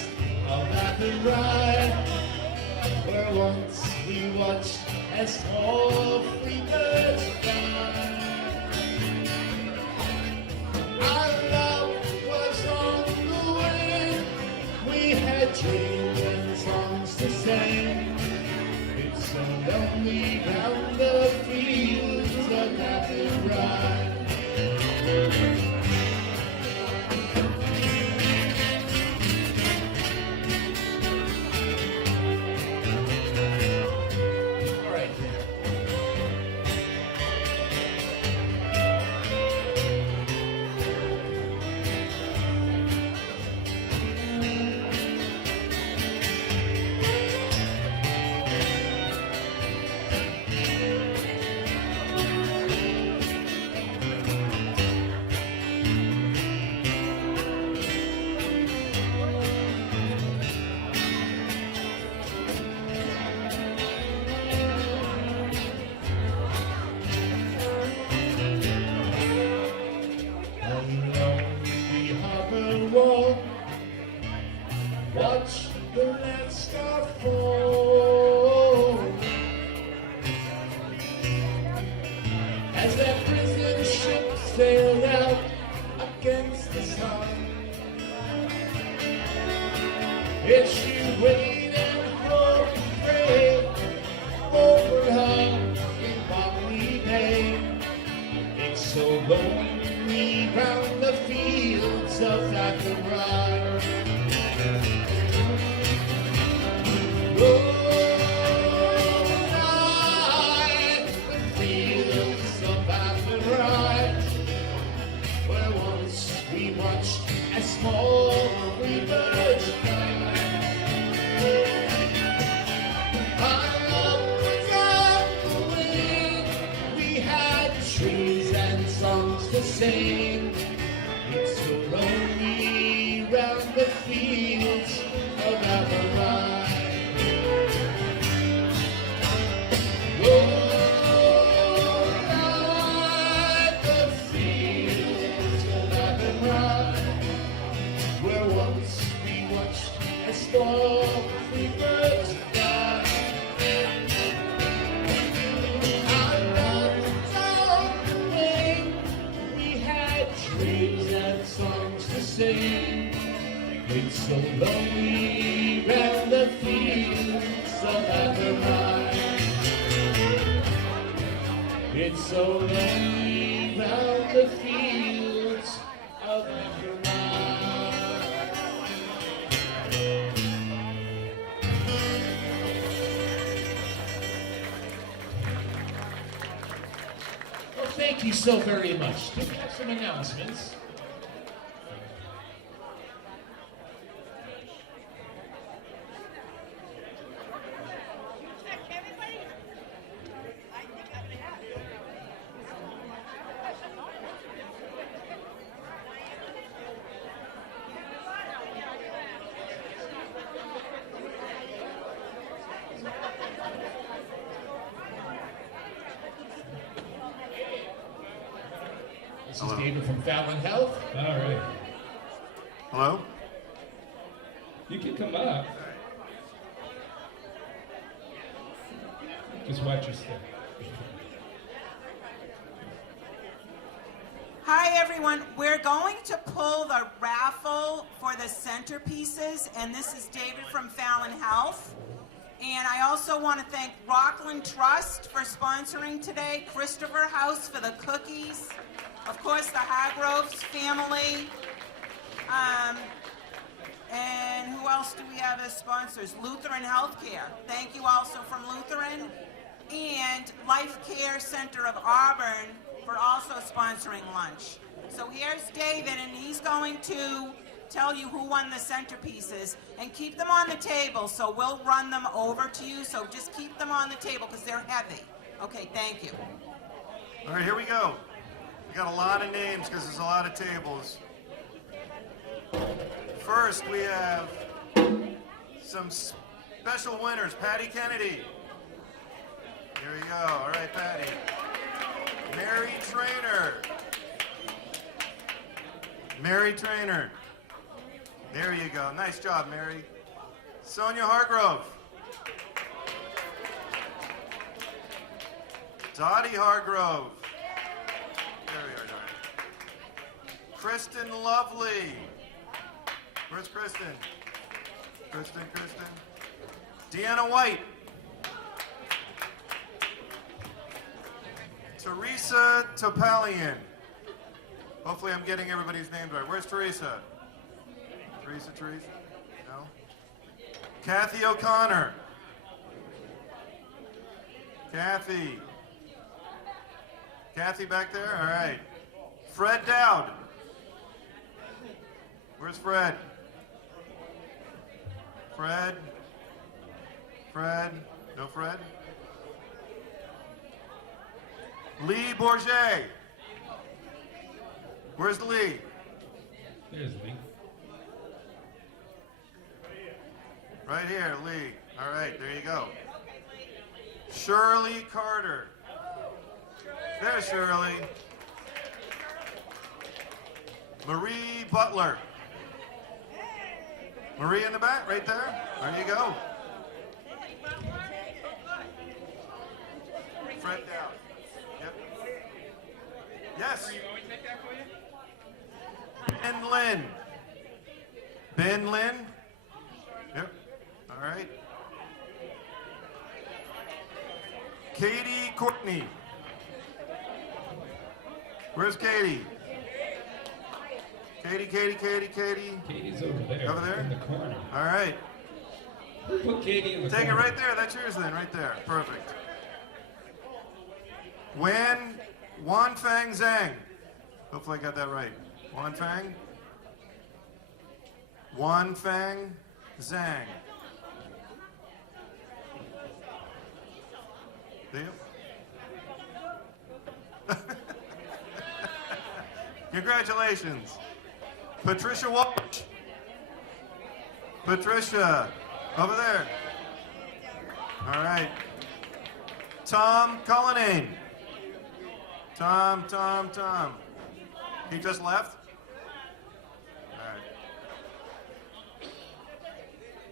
of Hargrove, where once we watched as all free birds fly. Our love was on the way. We had dreams and songs to sing. It's so lonely round the fields of Hargrove. All right. Watch the land star fall as that prison ship sailed out against the sun. It's she waited and hoped and prayed over her in Bobby Bay. It's so lonely round the fields of Hargrove. Small free birds fly. Our love was on the wing. We had trees and songs to sing. It's so lonely round the fields of Hargrove. Free birds fly. Our love was on the wing. We had dreams and songs to sing. It's so lonely round the fields of Hargrove. It's so lonely round the fields of Hargrove. you so very much. Do we have some announcements? This is David from Fallon Health. All right. Hello? You can come up. Just watch your step. Hi everyone, we're going to pull the raffle for the centerpieces, and this is David from Fallon Health. And I also want to thank Rockland Trust for sponsoring today, Christopher House for the cookies, of course the Hargroves family, and who else do we have as sponsors? Lutheran Healthcare. Thank you also from Lutheran, and Life Care Center of Auburn for also sponsoring lunch. So here's David, and he's going to tell you who won the centerpieces, and keep them on the table, so we'll run them over to you, so just keep them on the table because they're heavy. Okay, thank you. All right, here we go. We got a lot of names because there's a lot of tables. First, we have some special winners. Patty Kennedy. Here we go. All right, Patty. Mary Trainer. Mary Trainer. There you go. Nice job, Mary. Sonia Hargrove. Dottie Hargrove. There we are, Dottie. Kristen Lovely. Where's Kristen? Kristen. Deanna White. Teresa Topalian. Hopefully I'm getting everybody's names right. Where's Teresa? Teresa? No? Kathy O'Connor. Kathy back there? All right. Fred Dowd. Where's Fred? Fred? No Fred? Lee Bourget. Where's Lee? There's Lee. Right here, Lee. All right, there you go. Shirley Carter. There's Shirley. Marie Butler. Marie in the back, right there. There you go. Fred down. Yep. Yes. Ben Lynn. Ben Lynn. Yep. All right. Katie Courtney. Where's Katie? Katie. Katie's over there. Over there? In the corner. All right. Who put Katie in the Take it corner? right there. That's yours then, right there. Perfect. Wan Fang Zhang. Hopefully I got that right. Wan Fang Zhang. Deal? Congratulations. Patricia Walsh. Patricia, over there. All right. Tom Cullinane. Tom. He just left? All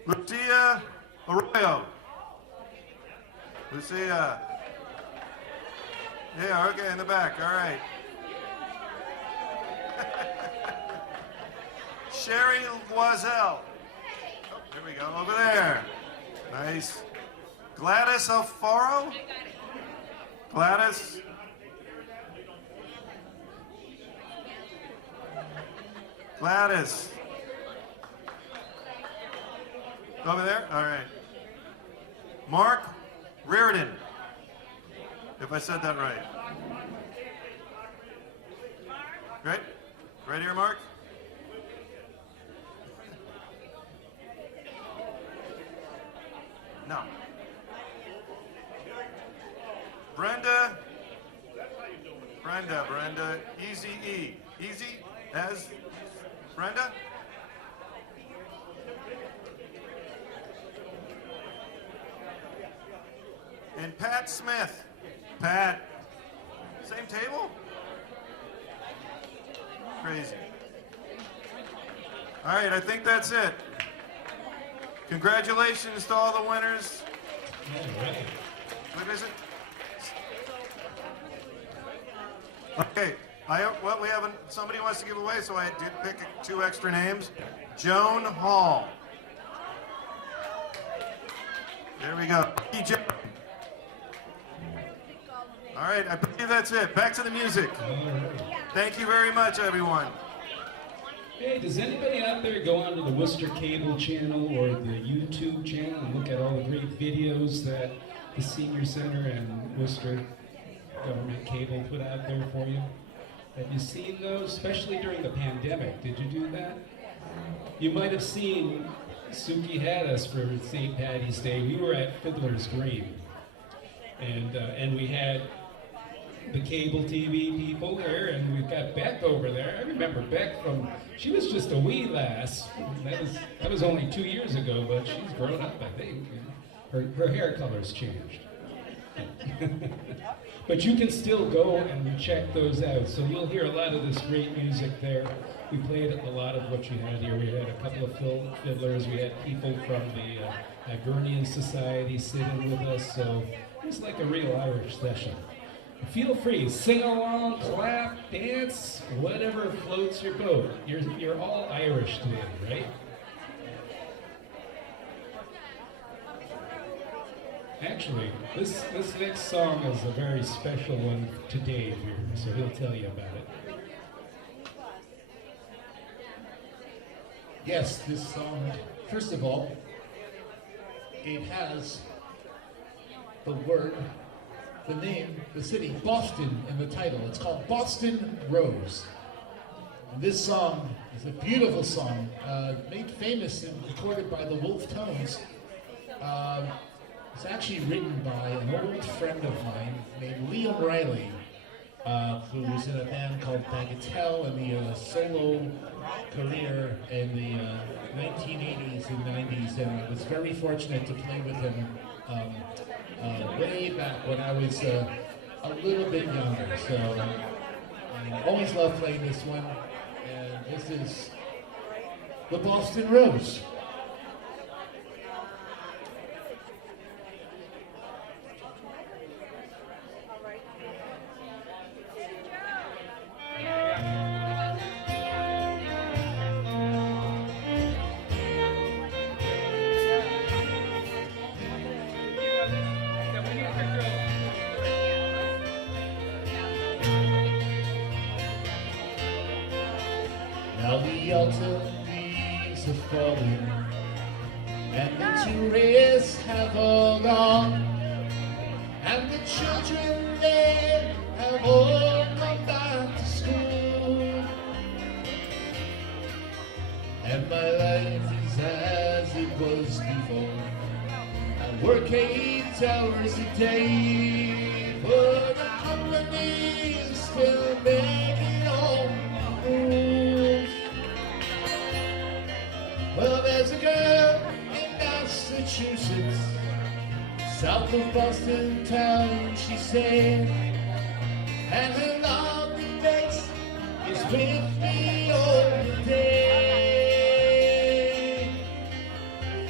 right. Lucia Arroyo. Lucia. Yeah, okay, in the back. All right. Sherry Loisel. Oh, there we go, over there. Nice. Gladys Alfaro. Gladys. Over there? All right. Mark Reardon. If I said that right. Right? Right here, Mark? No. Brenda. Brenda. Easy E. Easy as Brenda? And Pat Smith. Pat. Same table? Crazy. All right, I think that's it. Congratulations to all the winners. What is it? Okay, we haven't. Somebody wants to give away, so I did pick 2 extra names. Joan Hall. There we go. All right, I believe that's it. Back to the music. Thank you very much, everyone. Hey, does anybody out there go onto the Worcester Cable channel or the YouTube channel and look at all the great videos that the Senior Center and Worcester Government Cable put out there for you? Have you seen those, especially during the pandemic? Did you do that? You might have seen Suki had us for St. Patty's Day. We were at Fiddler's Green, and we had the cable TV people there, and we've got Beck over there. I remember Beck from, she was just a wee lass. That was only 2 years ago, but she's grown up, I think. Her hair color's changed. But you can still go and check those out. So you'll hear a lot of this great music there. We played a lot of what you had here. We had a couple of fiddlers. We had people from the Hibernian Society sitting with us. So it was like a real Irish session. Feel free, sing along, clap, dance, whatever floats your boat. You're all Irish today, right? Actually, this next song is a very special one to Dave here, so he'll tell you about it. Yes, this song, first of all, it has the word, the name, the city, Boston in the title. It's called Boston Rose. And this song is a beautiful song, made famous and recorded by the Wolf Tones. It's actually written by an old friend of mine named Liam Riley, who was in a band called Bagatelle in the solo career in the 1980s and 90s, and I was very fortunate to play with him way back when I was a little bit younger. So I always loved playing this one, and this is the Boston Rose. Now the autumn leaves are falling, and the tourists have all gone, and the children there have all come back to school, and my life is as it was before. I work 8 hours a day, but the company is still making all the rules. Well, there's a girl in Massachusetts, south of Boston town, she said, and her lovely face is with me all the day.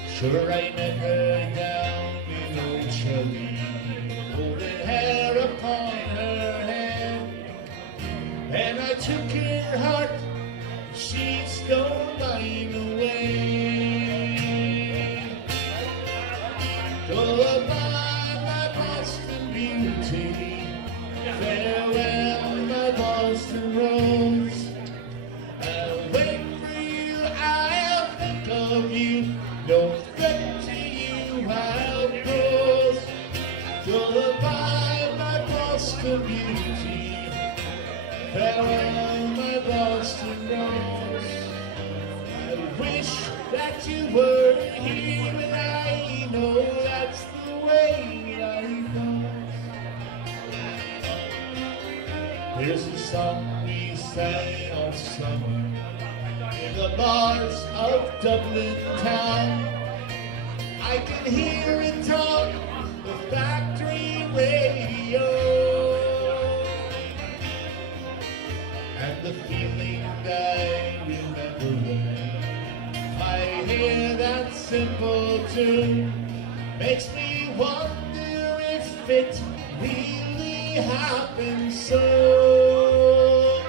Sure, I met her down in Old Charlie, golden hair upon her head, and I took her heart, she stole mine away. Goodbye, my Boston beauty, farewell, my Boston rose. I'll wait for you, I'll think of you, no threat to you, I'll close. Goodbye, my Boston beauty, Farewell, my Boston Rose. I wish that you were here, but I know that's the way life goes. There's a song we sang all summer in the bars of Dublin town. I can hear it on the factory radio. And the feeling I remember when I hear that simple tune makes me wonder if it really happened so.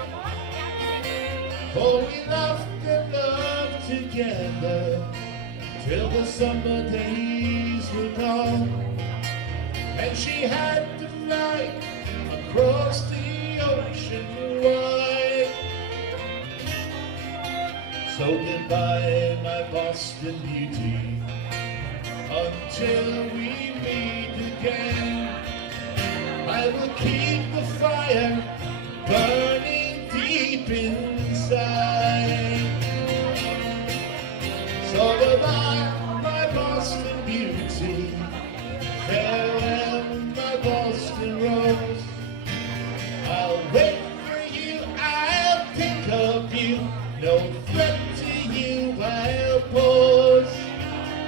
For we laughed and loved together till the summer days were gone, and she had to fly across the ocean wide. So goodbye, my Boston beauty, until we meet again. I will keep the fire burning deep inside. So goodbye, my Boston beauty, farewell, my Boston rose. I'll wait for you, I'll think of you, no threat to you I'll pose.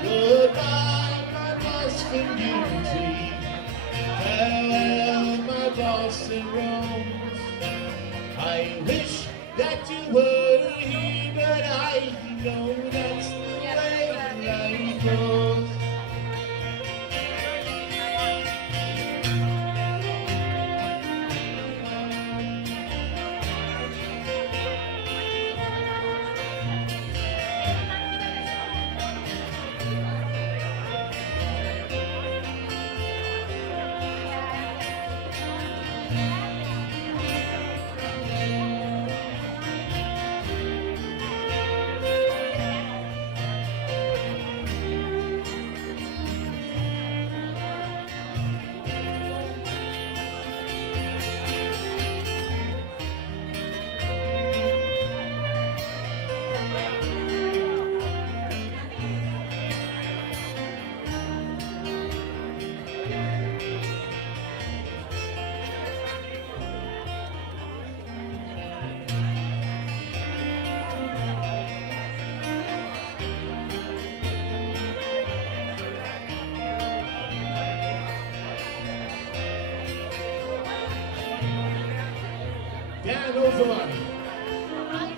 Goodbye, my Boston beauty, farewell, my Boston rose. I wish that you were here, but I know that's the way life goes.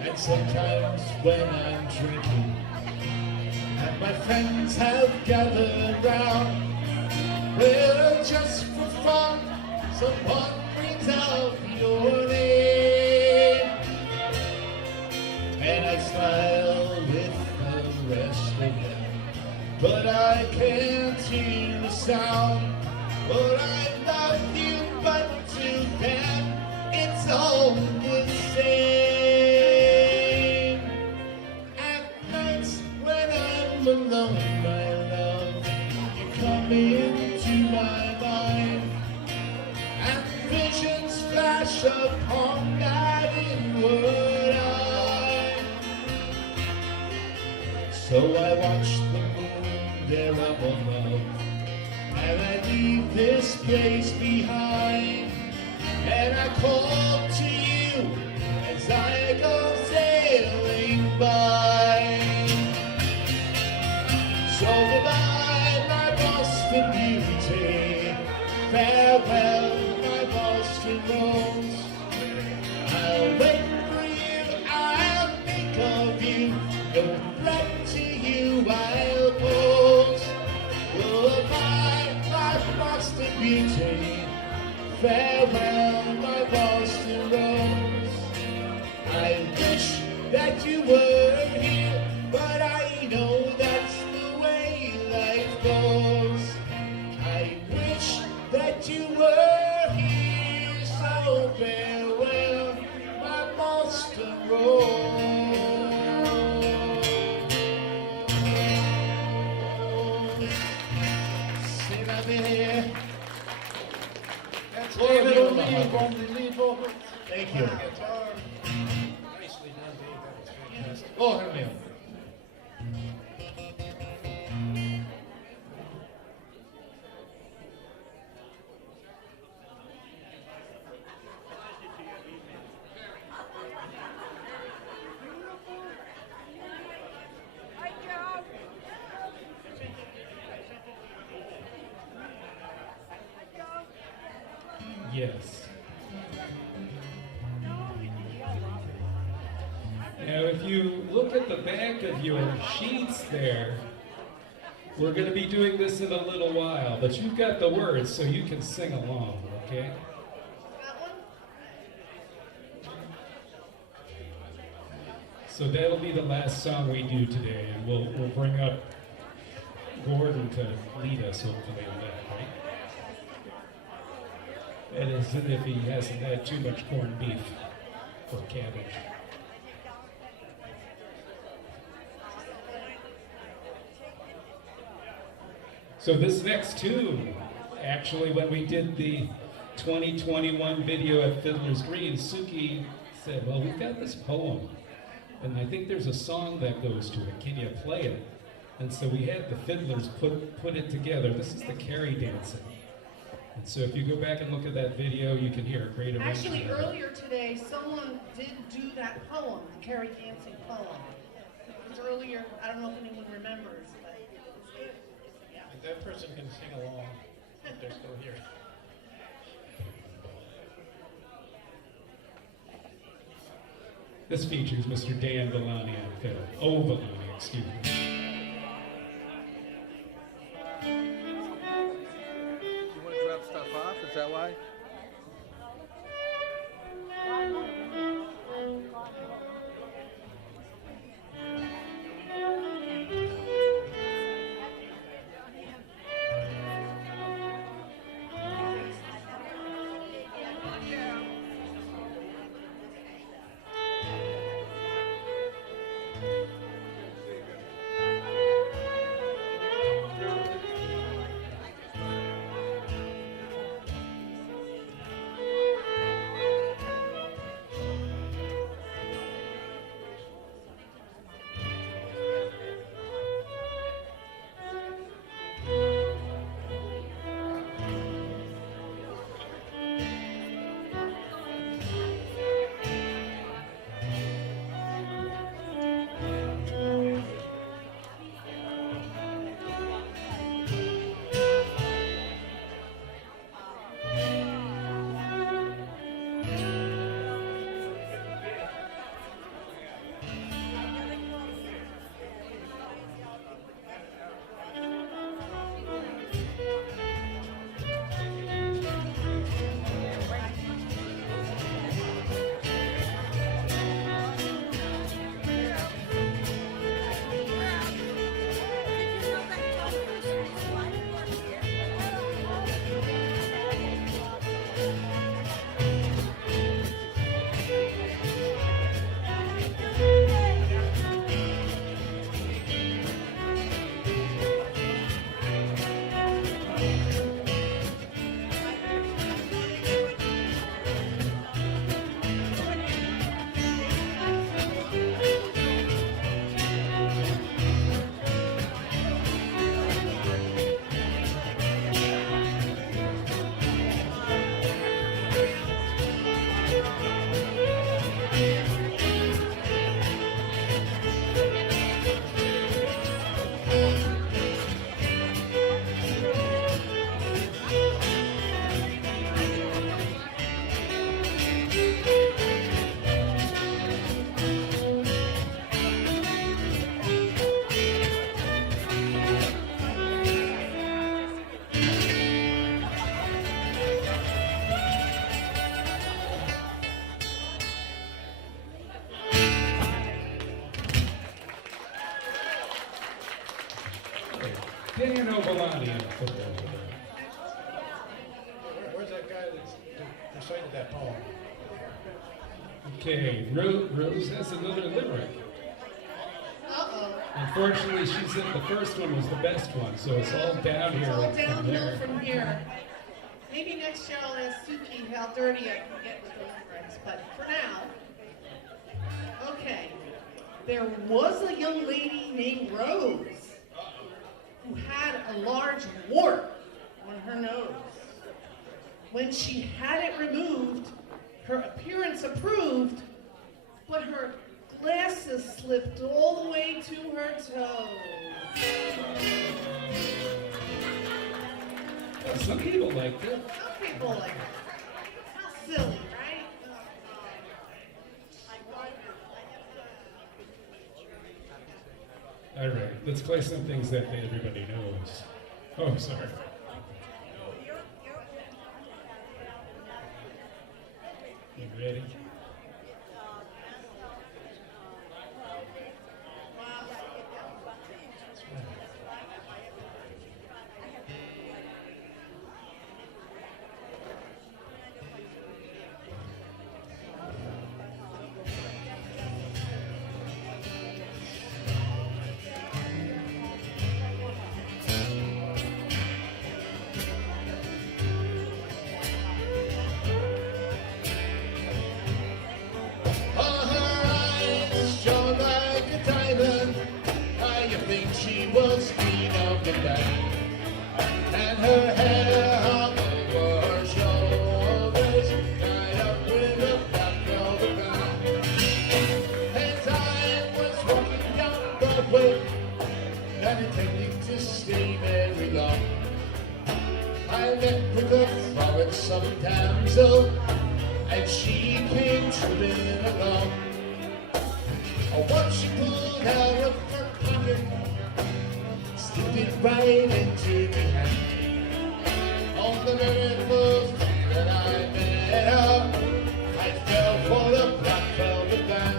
And sometimes when I'm drinking and my friends have gathered round, well, just for fun, someone brings out your name, and I smile with the rest of them, but I can't hear a sound. But I love you, but to them it's all the same. At nights when I'm alone, my love, you come into my mind, and visions flash upon that inward eye. So I watch the moon there up above, and I leave this place behind, and I call to you as I go sailing by. So goodbye, my Boston beauty, farewell, my Boston rose. I'll wait for you, I'll think of you, no threat to you I'll pose. Goodbye, my Boston beauty, farewell, my Boston rose. I wish that you were here, but I know that's the way life goes. I wish that you were here, so farewell, my Boston rose. Say that here. David O'Neill on the lead vocal. Thank you. Yes. Now, if you look at the back of your sheets there, we're going to be doing this in a little while, but you've got the words so you can sing along, okay? So that'll be the last song we do today, and we'll bring up Gordon to lead us hopefully on that, right? And as if he hasn't had too much corned beef or cabbage. So this next tune, actually when we did the 2021 video at Fiddler's Green, Suki said, well, we've got this poem, and I think there's a song that goes to it. Can you play it? And so we had the fiddlers put it together. This is the carry dancing. And so if you go back and look at that video, you can hear a great arrangement. Actually, earlier today, someone did do that poem, the Carrie Dancing poem. It was earlier, I don't know if anyone remembers, but yeah. If that person can sing along, if they're still here. This features Mr. Dan Villani on fiddle. Oh, Villani, excuse me. You want to drop stuff off? Is that why? Dan Villani on football. Where's that guy that's recited that poem? Okay, Rose has another limerick. Uh-oh. Unfortunately, she said the first one was the best one, so it's all downhill It's all from downhill there. from here. Maybe next year I'll ask Suki how dirty I can get with the limericks, but for now, okay. There was a young lady named Rose who had a large wart on her nose. When she had it removed, her appearance improved, but her glasses slipped all the way to her toes. Some people like it. Some people like it. All right, let's play some things that everybody knows. Oh, sorry. You ready? Oh, her eyes shone like a diamond. I think she was queen of the band. And her hair hung over her shoulders, tied up with a black velvet band. As I was walking down Broadway, not intending to stay very long, I met with a frolicsome damsel, and she came tripping along. Once she pulled out of her pocket, slipped it right into my hand. On the very first day that I met her, I fell for the black velvet band.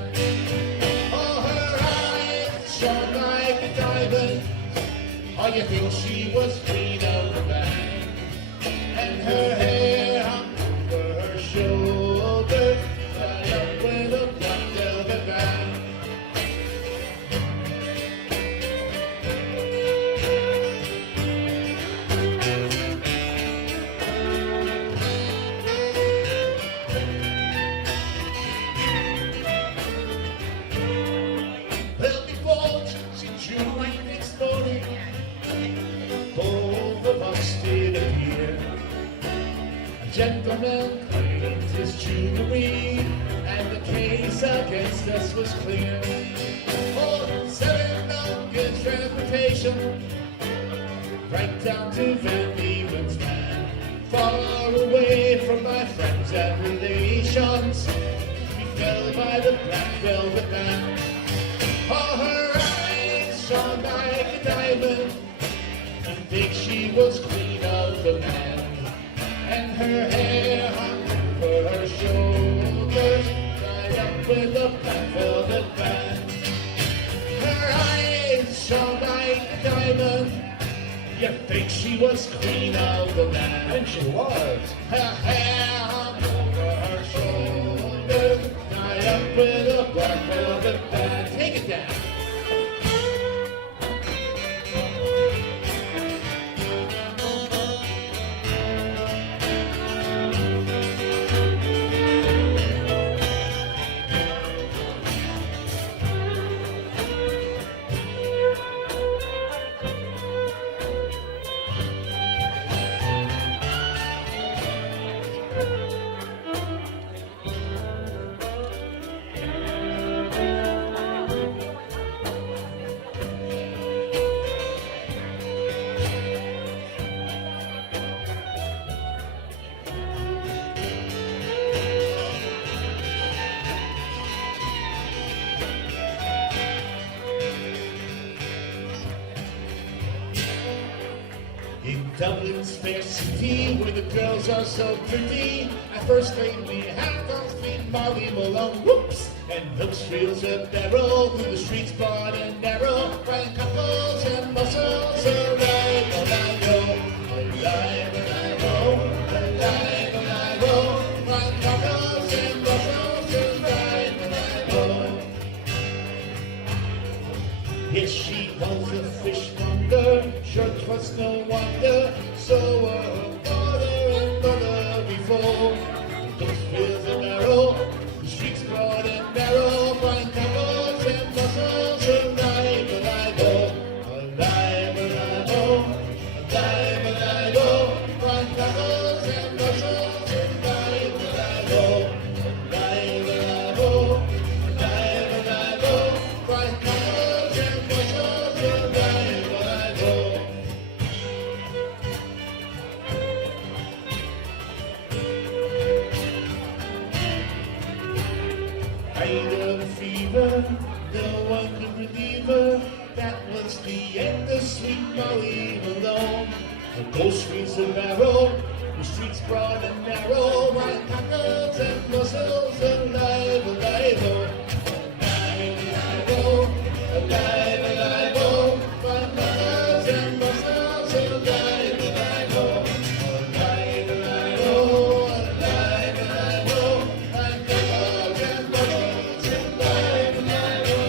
Oh, her eyes shone like a diamond. Oh, you think she was queen of the band? And her hair hung over her shoulder, tied up with a black velvet band. Well, before she drew in next morning, both of us did appear. A gentleman claimed his jewelry, and the case against us was clear. For 7 million transportation, right down to Van Diemen's Land, far away from my friends and relations. We fell by the black velvet band. Oh, her eyes shone like a diamond. I think she was queen of the land. And her hair hung over her shoulders, tied up with a black velvet band. Her eyes shone like a diamond. You think she was queen of the land? And she was. Her hair hung over her shoulders, tied up with a black velvet band. Take it down. In Dublin's fair city, where the girls are so pretty, I first laid me hands on sweet Molly Malone, whoops, and hooks, reels, a barrel, through the streets broad and narrow, fine couples and muscles, alive, alive, oh, alive, alive, oh, alive, alive, oh, fine couples and muscles, alive, alive, oh. Yes, she was a fishmonger, sure 'twas no wonder, so were her father and mother before. Those fields are narrow, the streets broad and narrow, fine couples and muscles, alive, alive, oh, alive, alive, oh, alive, alive, oh, fine couples and muscles, alive, alive, oh, alive, alive, oh, alive, alive, oh, fine couples and muscles, alive, alive, oh. that was the end of Sweet Molly Malone. The ghost streets of Barrow, the streets broad and narrow, my cockles and mussels alive, alive, oh. Alive, alive, oh. Alive, alive, oh. My cockles and mussels alive, alive, oh. Alive, alive, oh. Alive, alive, oh. My cockles and mussels alive, alive, oh.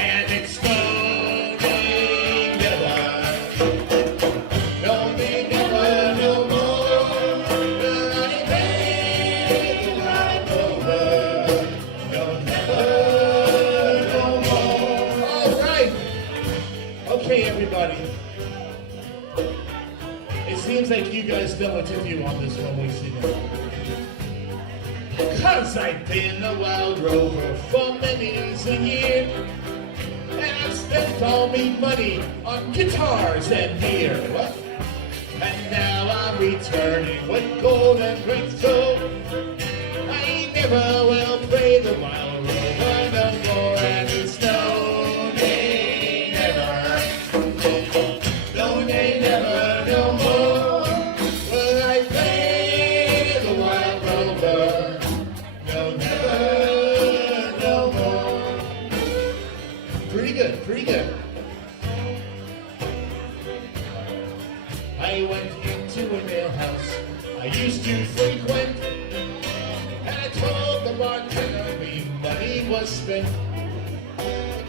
And it's snowing never, no me never no more. Will I make the life over? No never no more. All right. Okay, everybody. It seems like you guys know what to do on this one we sing it. 'Cause I've been a wild rover for many's a year, and I've spent all me money on guitars and beer. What? And now I'm returning with gold and great soul. I never will play the wild rover no more, and it's no nay never, no nay never no more. Will I play the wild rover? No, never, no more. Pretty good, pretty good. I went into an ale house I used to frequent, and I told the bartender the money was spent.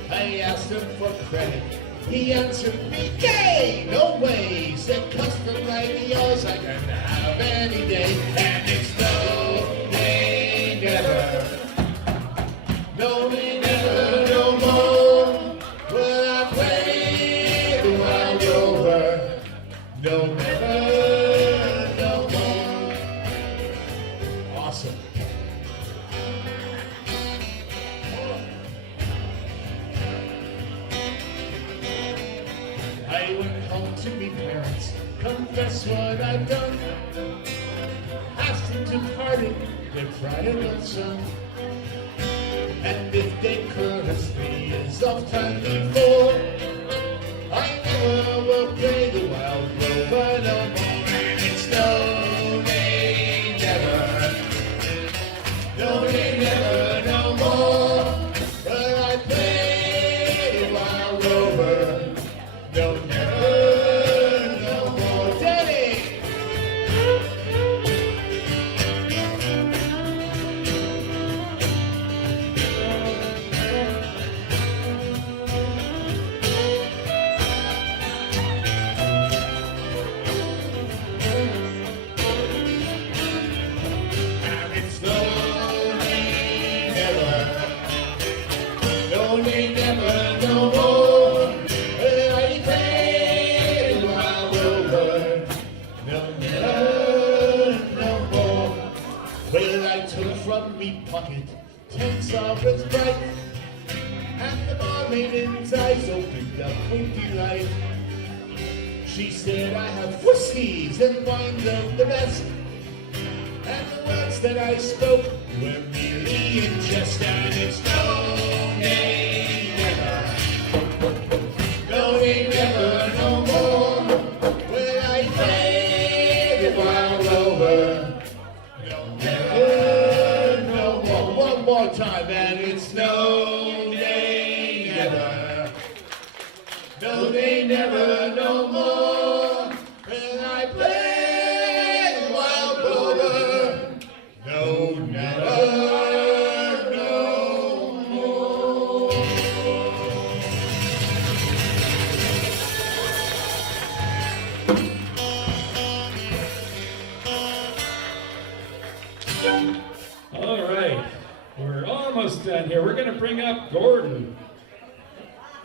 I asked him for credit. He answered me, "Gay, no way." Said, "Custom like yours I can have any day." And it's no day never, no day never, no more. Will I play the wild rover? No, never, no more. Awesome. I went home to me parents, confess what I've done. Asked them to pardon their prodigal son. And if they curse me as often before, I never will play the wild rover no more. And it's no day never, no day never, no more. Will I play the wild rover? No, never, no more. Daddy! And it's no day never, no day never, no more. Will I play the wild rover? No, never, no more. Well, I took from me pocket 10 sovereigns bright, and the barmaiden's eyes opened up with delight. She said, "I have whiskeys and wines of the best," and the words that I spoke were merely in jest. And it's no day never, no day never, no more. Will I play the wild rover? No, never, no more. One more time, and it's no day never, no day never, no more. Will I play the wild rover? No, never, no more. All right, we're almost done here. We're going to bring up Gordon.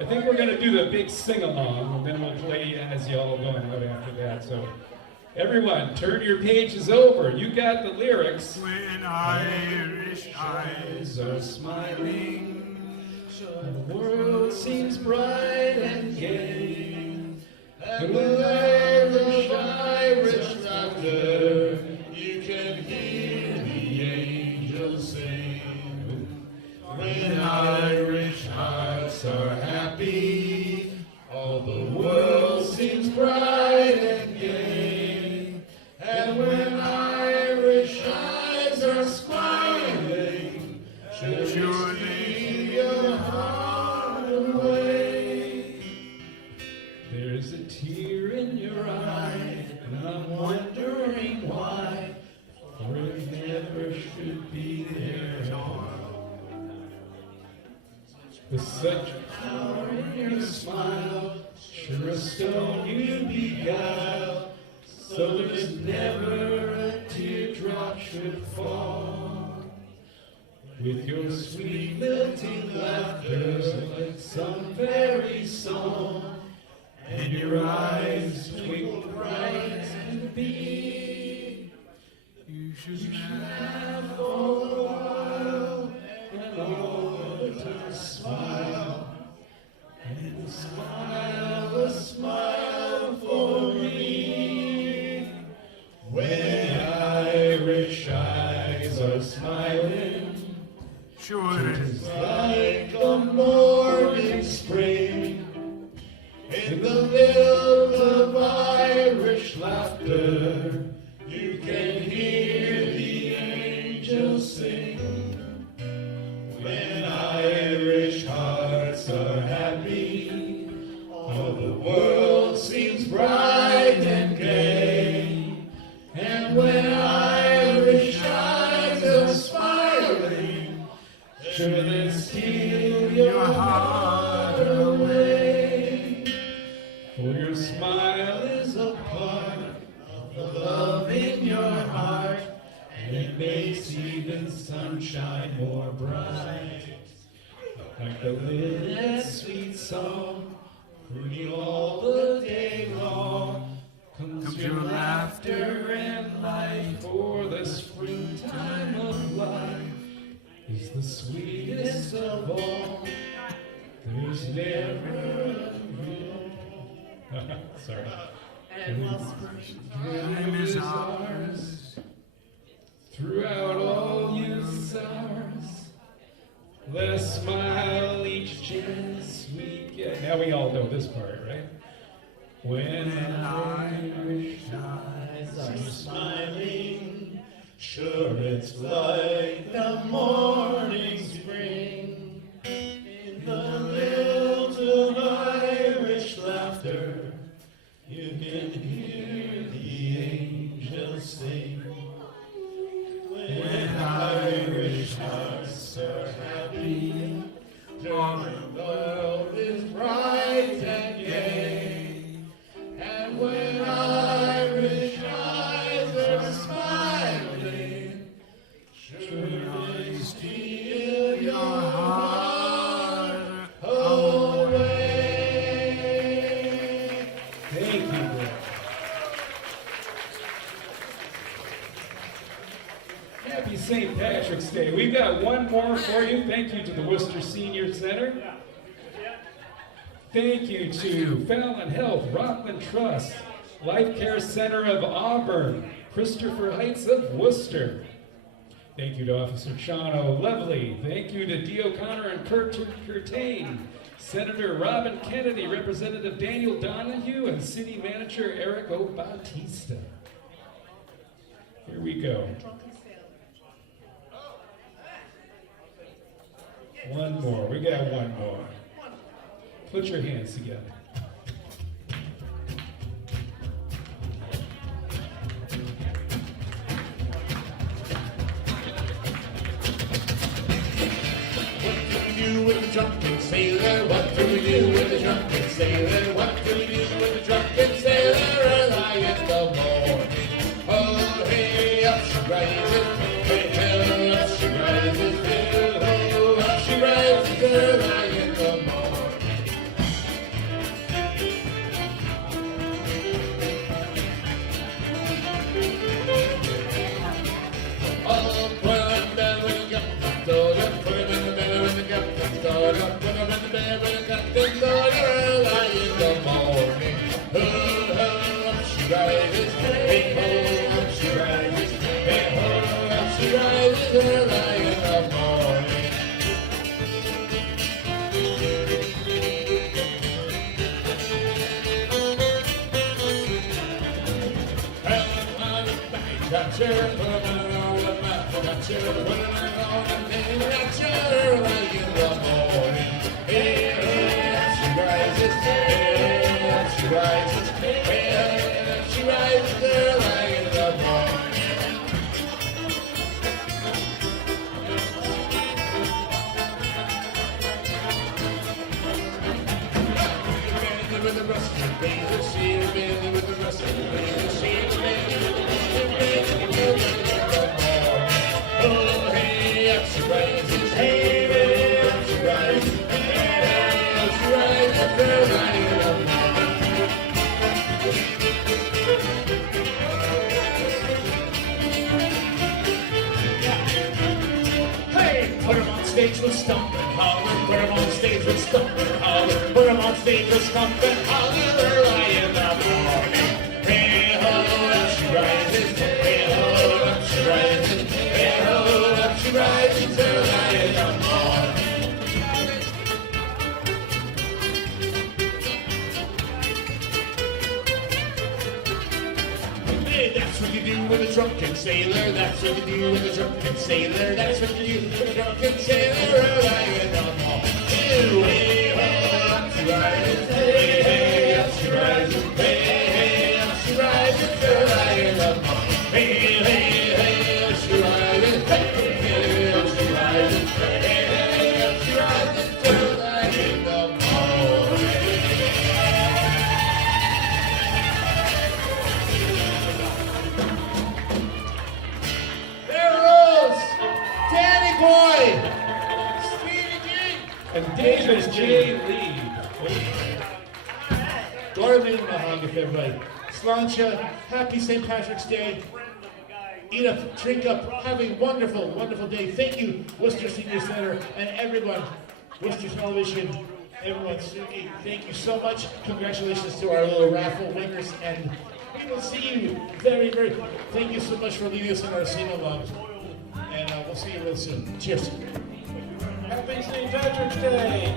I think we're going to do the big sing-along, and then we'll play as y'all going out after that. So, everyone, turn your pages over. You got the lyrics. When Irish eyes Are smiling, and the world seems bright and gay. And with Irish laughter, you can hear the should be their all. With such power in your smile, sure a stone you beguile, so there's never a teardrop should fall. With your sweet lilting laughter, like some fairy song, and your eyes twinkle bright and beam, you should laugh all the while, and all the time smile, and smile a smile for me. When Irish eyes are smiling, sure it's like a morning spring. In the lilt of Irish laughter, you can hear the angels sing. When Irish hearts are happy, all the world seems bright and gay. And when Irish eyes are smiling, sure they steal your heart away. For your smile is a part of the love in your heart, and it makes even sunshine more bright. Like the linnet sweet song, ringing all the day long, comes your laughter and light. For the springtime of life is the sweetest of all. There's never a sorry. And while spring Time is ours throughout all youth's hours. Let us smile each chance we get. Now we all know this part, right? When Irish eyes are smiling, sure it's like the morning spring. In the lilt of Irish laughter, you can hear the angels sing. When Irish hearts are happy, all the world is bright and gay. And when Irish eyes are smiling, sure they steal your heart away. Thank you. Happy St. Patrick's Day. We've got one more for you. Thank you to the Worcester Senior Center. Thank you to Fallon Health, Rockland Trust, Life Care Center of Auburn, Christopher Heights of Worcester. Thank you to Officer Chano Lovely. Thank you to Dee O'Connor and Kurt Curtain, Senator Robin Kennedy, Representative Daniel Donahue, and City Manager Eric O. Bautista. Here we go. One more. We got one more. Put your hands together. What do we do with the drunken sailor? What do we do with the drunken sailor? What do we do with the drunken sailor? Early in the morning. Oh, hey, up she rises. Hey, hey, up she rises. Hey, oh, up she rises early in the morning. Oh, put him in bed when you got the daughter. Put him in the bed when you got the daughter. Put him in the bed when you got the daughter. Early in the morning. Oh, oh, up she rises. Hey, oh, up she rises. Hey, oh, up she rises. Early in the morning. Gotcha, put it on the map. Gotcha, put it on the name. Gotcha, early in the morning. Hey, up she rises. Hey, up she rises. Hey, up she rises early in the morning. Buster, Basil, Sheer, Bailey with the Russell, Basil, Sheer, Bailey with the Russell, Bailey with the Russell. Oh, hey, up she rises, hey, hey, up she rises, hey, up she rises, up she rises. Put him on stage with Stomp and Holler. Put him on stage with Stomp and Holler. Put him on stage with Stomp and Holler early in the morning. Hey ho, up she rises. Hey ho, up she rises. Hey ho, up she rises early in the morning. That's what you do with a drunken sailor. That's what you do with a drunken sailor. That's what you do with a drunken sailor. Early in the morning. Hey, hey, up she rises. Hey, hey, up she rises. Hey, hey, up she rises. Early in the morning. Hey, hey, hey, up she rises. Hey, hey, up she rises. Hey, hey, up she rises. Early in the morning. Danny Boy, Stevie G, And David J. Lee. Gordon in Mahogany, everybody. Sláinte, happy St. Patrick's Day. Eat up, drink up, have a wonderful, wonderful day. Thank you, Worcester Senior Center, and everyone, Worcester Television, everyone, thank you so much. Congratulations to our little raffle winners, and we will see you very, very, thank you so much for leading us in our sing-along. And we'll see you real soon. Cheers. Happy St. Patrick's Day.